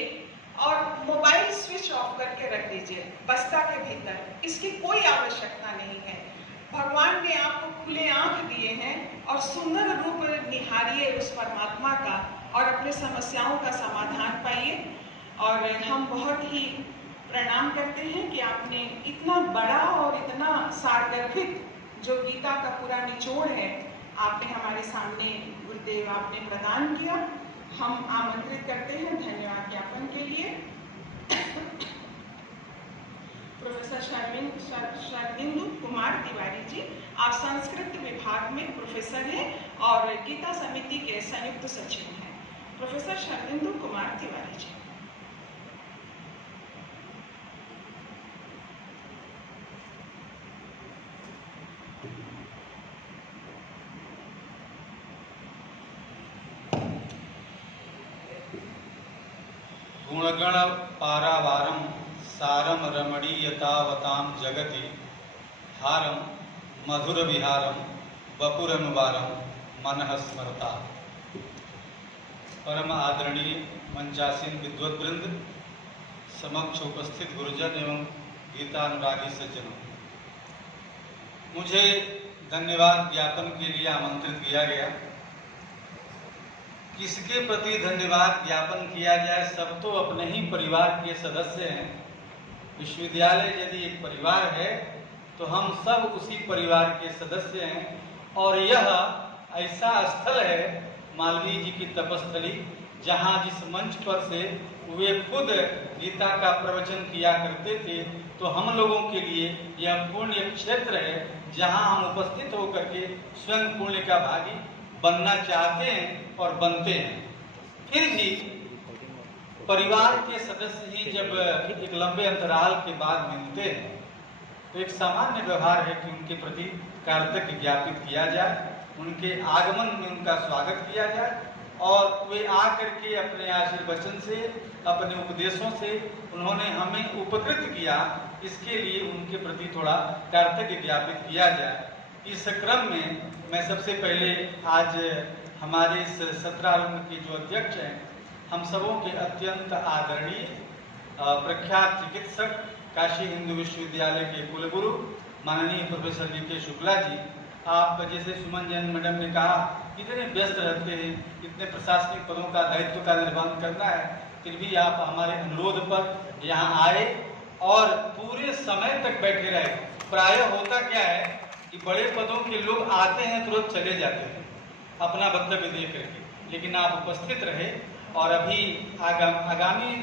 और मोबाइल स्विच ऑफ करके रख दीजिए बस्ता के भीतर। इसकी कोई आवश्यकता नहीं है। भगवान ने आपको खुले आंख दिए हैं और सुंदर रूप निहारिए उस परमात्मा का और अपने समस्याओं का समाधान पाइए। और हम बहुत ही प्रणाम करते हैं कि आपने इतना बड़ा और इतना सारगर्भित जो गीता का पूरा निचोड़ है आपने हमारे सामने गुरुदेव आपने प्रदान किया। हम आमंत्रित करते हैं धन्यवाद ज्ञापन के लिए प्रोफेसर शर्मिंदु कुमार तिवारी जी। आप संस्कृत विभाग में प्रोफेसर हैं और गीता समिति के संयुक्त सचिव हैं। प्रोफेसर शर्मिंदु कुमार तिवारी जी। गुणगण पारावारम सारम रमणीयतावताम जगति हारम मधुर विहारम बपुरनुवारम मनः स्मरता। परम आदरणीय मंचासीन विद्वत वृंद, समक्ष उपस्थित गुरुजन एवं गीता अनुरागी सज्जनों, मुझे धन्यवाद ज्ञापन के लिए आमंत्रित किया गया। किसके प्रति धन्यवाद ज्ञापन किया जाए? सब तो अपने ही परिवार के सदस्य हैं। विश्वविद्यालय यदि एक परिवार है तो हम सब उसी परिवार के सदस्य हैं। और यह ऐसा स्थल है मालवीय जी की तपस्थली, जहाँ जिस मंच पर से वे खुद गीता का प्रवचन किया करते थे, तो हम लोगों के लिए यह पुण्य क्षेत्र है जहाँ हम उपस्थित होकर के स्वयं पुण्य का भागी बनना चाहते हैं और बनते हैं। फिर भी परिवार के सदस्य ही जब एक लंबे अंतराल के बाद मिलते हैं तो एक सामान्य व्यवहार है कि उनके प्रति कृतज्ञता ज्ञापित किया जाए, उनके आगमन में उनका स्वागत किया जाए और वे आकर के अपने आशीर्वचन से, अपने उपदेशों से उन्होंने हमें उपकृत किया, इसके लिए उनके प्रति थोड़ा कृतज्ञता ज्ञापित किया जाए। इस क्रम में मैं सबसे पहले आज हमारे इस सत्रारंभ के जो अध्यक्ष हैं, हम सबों के अत्यंत आदरणीय प्रख्यात चिकित्सक, काशी हिंदू विश्वविद्यालय के कुलगुरु माननीय प्रोफेसर जी.के. शुक्ला जी, आप जैसे सुमन जैन मैडम ने कहा, इतने व्यस्त रहते हैं, इतने प्रशासनिक पदों का दायित्व का निर्वहन करना है, फिर भी आप हमारे अनुरोध पर यहाँ आए और पूरे समय तक बैठे रहे। प्रायः होता क्या है कि बड़े पदों के लोग आते हैं तुरंत चले जाते हैं अपना वक्तव्य दे करके, लेकिन आप उपस्थित रहे और अभी आगामी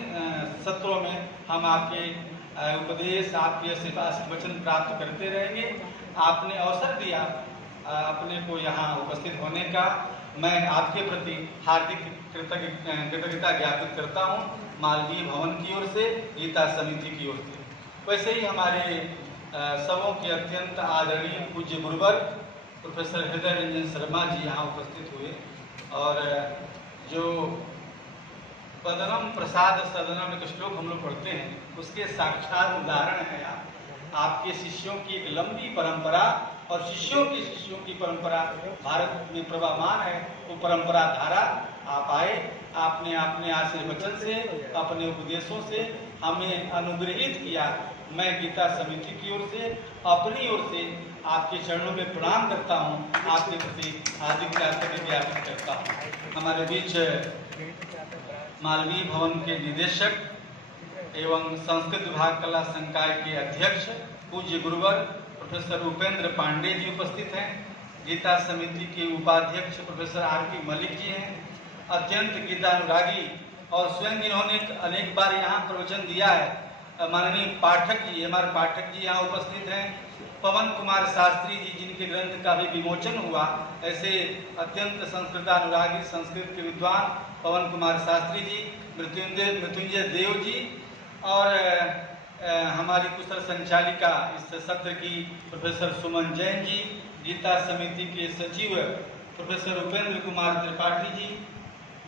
सत्रों में हम आपके उपदेश, आपके आशीर्वचन प्राप्त करते रहेंगे। आपने अवसर दिया अपने को यहाँ उपस्थित होने का, मैं आपके प्रति हार्दिक कृतज्ञता ज्ञापित करता हूँ, मालवीय भवन की ओर से, गीता समिति की ओर से। वैसे ही हमारे सबों के अत्यंत आदरणीय पूज्य गुरुवर प्रोफेसर हृदय रंजन शर्मा जी यहाँ उपस्थित हुए और जो वदनम प्रसाद सदनम एक श्लोक हम लोग पढ़ते हैं, उसके साक्षात उदाहरण है आपके शिष्यों की एक लंबी परंपरा और शिष्यों की परंपरा भारत में प्रवाहमान है, वो परंपरा धारा आप आए, आपने अपने आशीर्वचन से, अपने उपदेशों से हमें अनुग्रहित किया। मैं गीता समिति की ओर से, अपनी ओर से आपके चरणों में प्रणाम करता हूँ, आपके प्रति हार्दिक कृतज्ञता ज्ञापित करता हूँ। हमारे बीच मालवीय भवन के निदेशक एवं संस्कृत विभाग कला संकाय के अध्यक्ष पूज्य गुरुवर प्रोफेसर उपेंद्र पांडे जी उपस्थित हैं। गीता समिति के उपाध्यक्ष प्रोफेसर आर.पी. मलिक जी हैं, अत्यंत गीतानुरागी और स्वयं इन्होंने अनेक बार यहाँ प्रवचन दिया है। माननीय पाठक जी, हमारे पाठक जी यहाँ उपस्थित हैं। पवन कुमार शास्त्री जी, जिनके ग्रंथ का भी विमोचन हुआ, ऐसे अत्यंत संस्कृतानुरागी, संस्कृत के विद्वान पवन कुमार शास्त्री जी, मृत्युंजय देव जी और हमारी कुशल संचालिका इस सत्र की प्रोफेसर सुमन जैन जी, गीता समिति के सचिव प्रोफेसर उपेंद्र कुमार त्रिपाठी जी।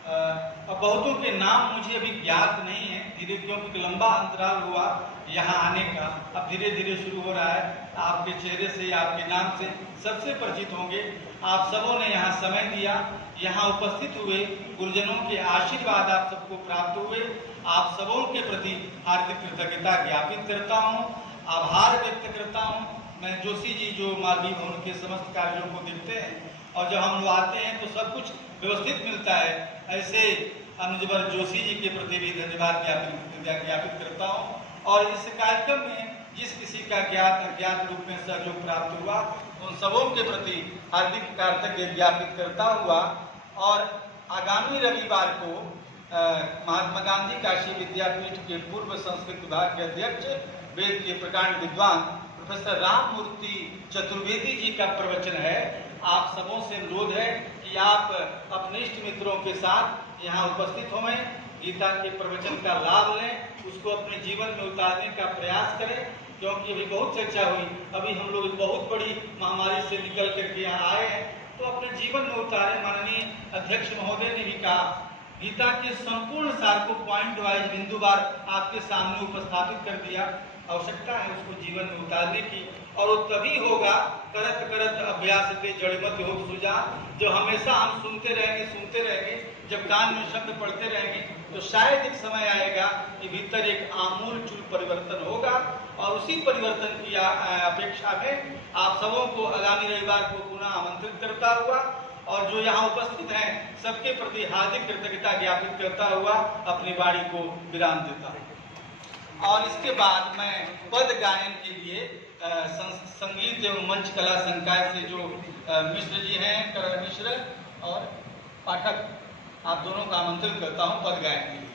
अब बहुतों के नाम मुझे अभी ज्ञात नहीं है, धीरे क्योंकि लंबा अंतराल हुआ यहाँ आने का, अब धीरे धीरे शुरू हो रहा है। आपके चेहरे से, आपके नाम से सबसे परिचित होंगे। आप सबों ने यहाँ समय दिया, यहाँ उपस्थित हुए, गुरुजनों के आशीर्वाद आप सबको प्राप्त हुए। आप सबों के प्रति हार्दिक कृतज्ञता ज्ञापित करता हूँ, आभार व्यक्त करता हूँ। मैं जोशी जी जो मालवीय भवन के समस्त कार्यों को देखते हैं और जब हम लोग आते हैं तो सब कुछ व्यवस्थित मिलता है, ऐसे अनुजवर जोशी जी के प्रति भी धन्यवाद ज्ञापित करता हूँ। और इस कार्यक्रम में जिस किसी का ज्ञात रूप में सहयोग प्राप्त हुआ, उन सबों के प्रति हार्दिक कृतज्ञता ज्ञापित करता हुआ और आगामी रविवार को महात्मा गांधी काशी विद्यापीठ के पूर्व संस्कृत विभाग के अध्यक्ष, वेद के प्रकांड विद्वान प्रोफेसर राममूर्ति चतुर्वेदी जी का प्रवचन है। आप सबों से अनुरोध है कि आप अपने इष्ट मित्रों के साथ यहाँ उपस्थित हों, गीता के प्रवचन का लाभ लें, उसको अपने जीवन में उतारने का प्रयास करें, क्योंकि अभी बहुत चर्चा हुई। अभी हम लोग बहुत बड़ी महामारी से निकल करके यहाँ आए हैं, तो अपने जीवन में उतारे। माननीय अध्यक्ष महोदय ने भी कहा, गीता के संपूर्ण सार को पॉइंट वाइज बिंदुवार आपके सामने उपस्थापित कर दिया। आवश्यकता है उसको जीवन में उतारने की, और वो तभी होगा करत करत अभ्यास से जड़मत योग सुजान। जो हमेशा हम सुनते रहेंगे, जब कान में शब्द पढ़ते रहेंगे तो शायद एक समय आएगा कि भीतर एक आमूलचूल परिवर्तन होगा। और उसी परिवर्तन की अपेक्षा में आप सबों को आगामी रविवार को पुनः आमंत्रित करता हुआ और जो यहाँ उपस्थित हैं सबके प्रति हार्दिक कृतज्ञता ज्ञापित करता हुआ अपनी वाणी को विराम देता हूँ। और इसके बाद मैं पद गायन के लिए संगीत एवं मंच कला संकाय से जो मिश्र जी हैं, करण मिश्र और पाठक, आप दोनों का आमंत्रित करता हूँ पद गायन के लिए।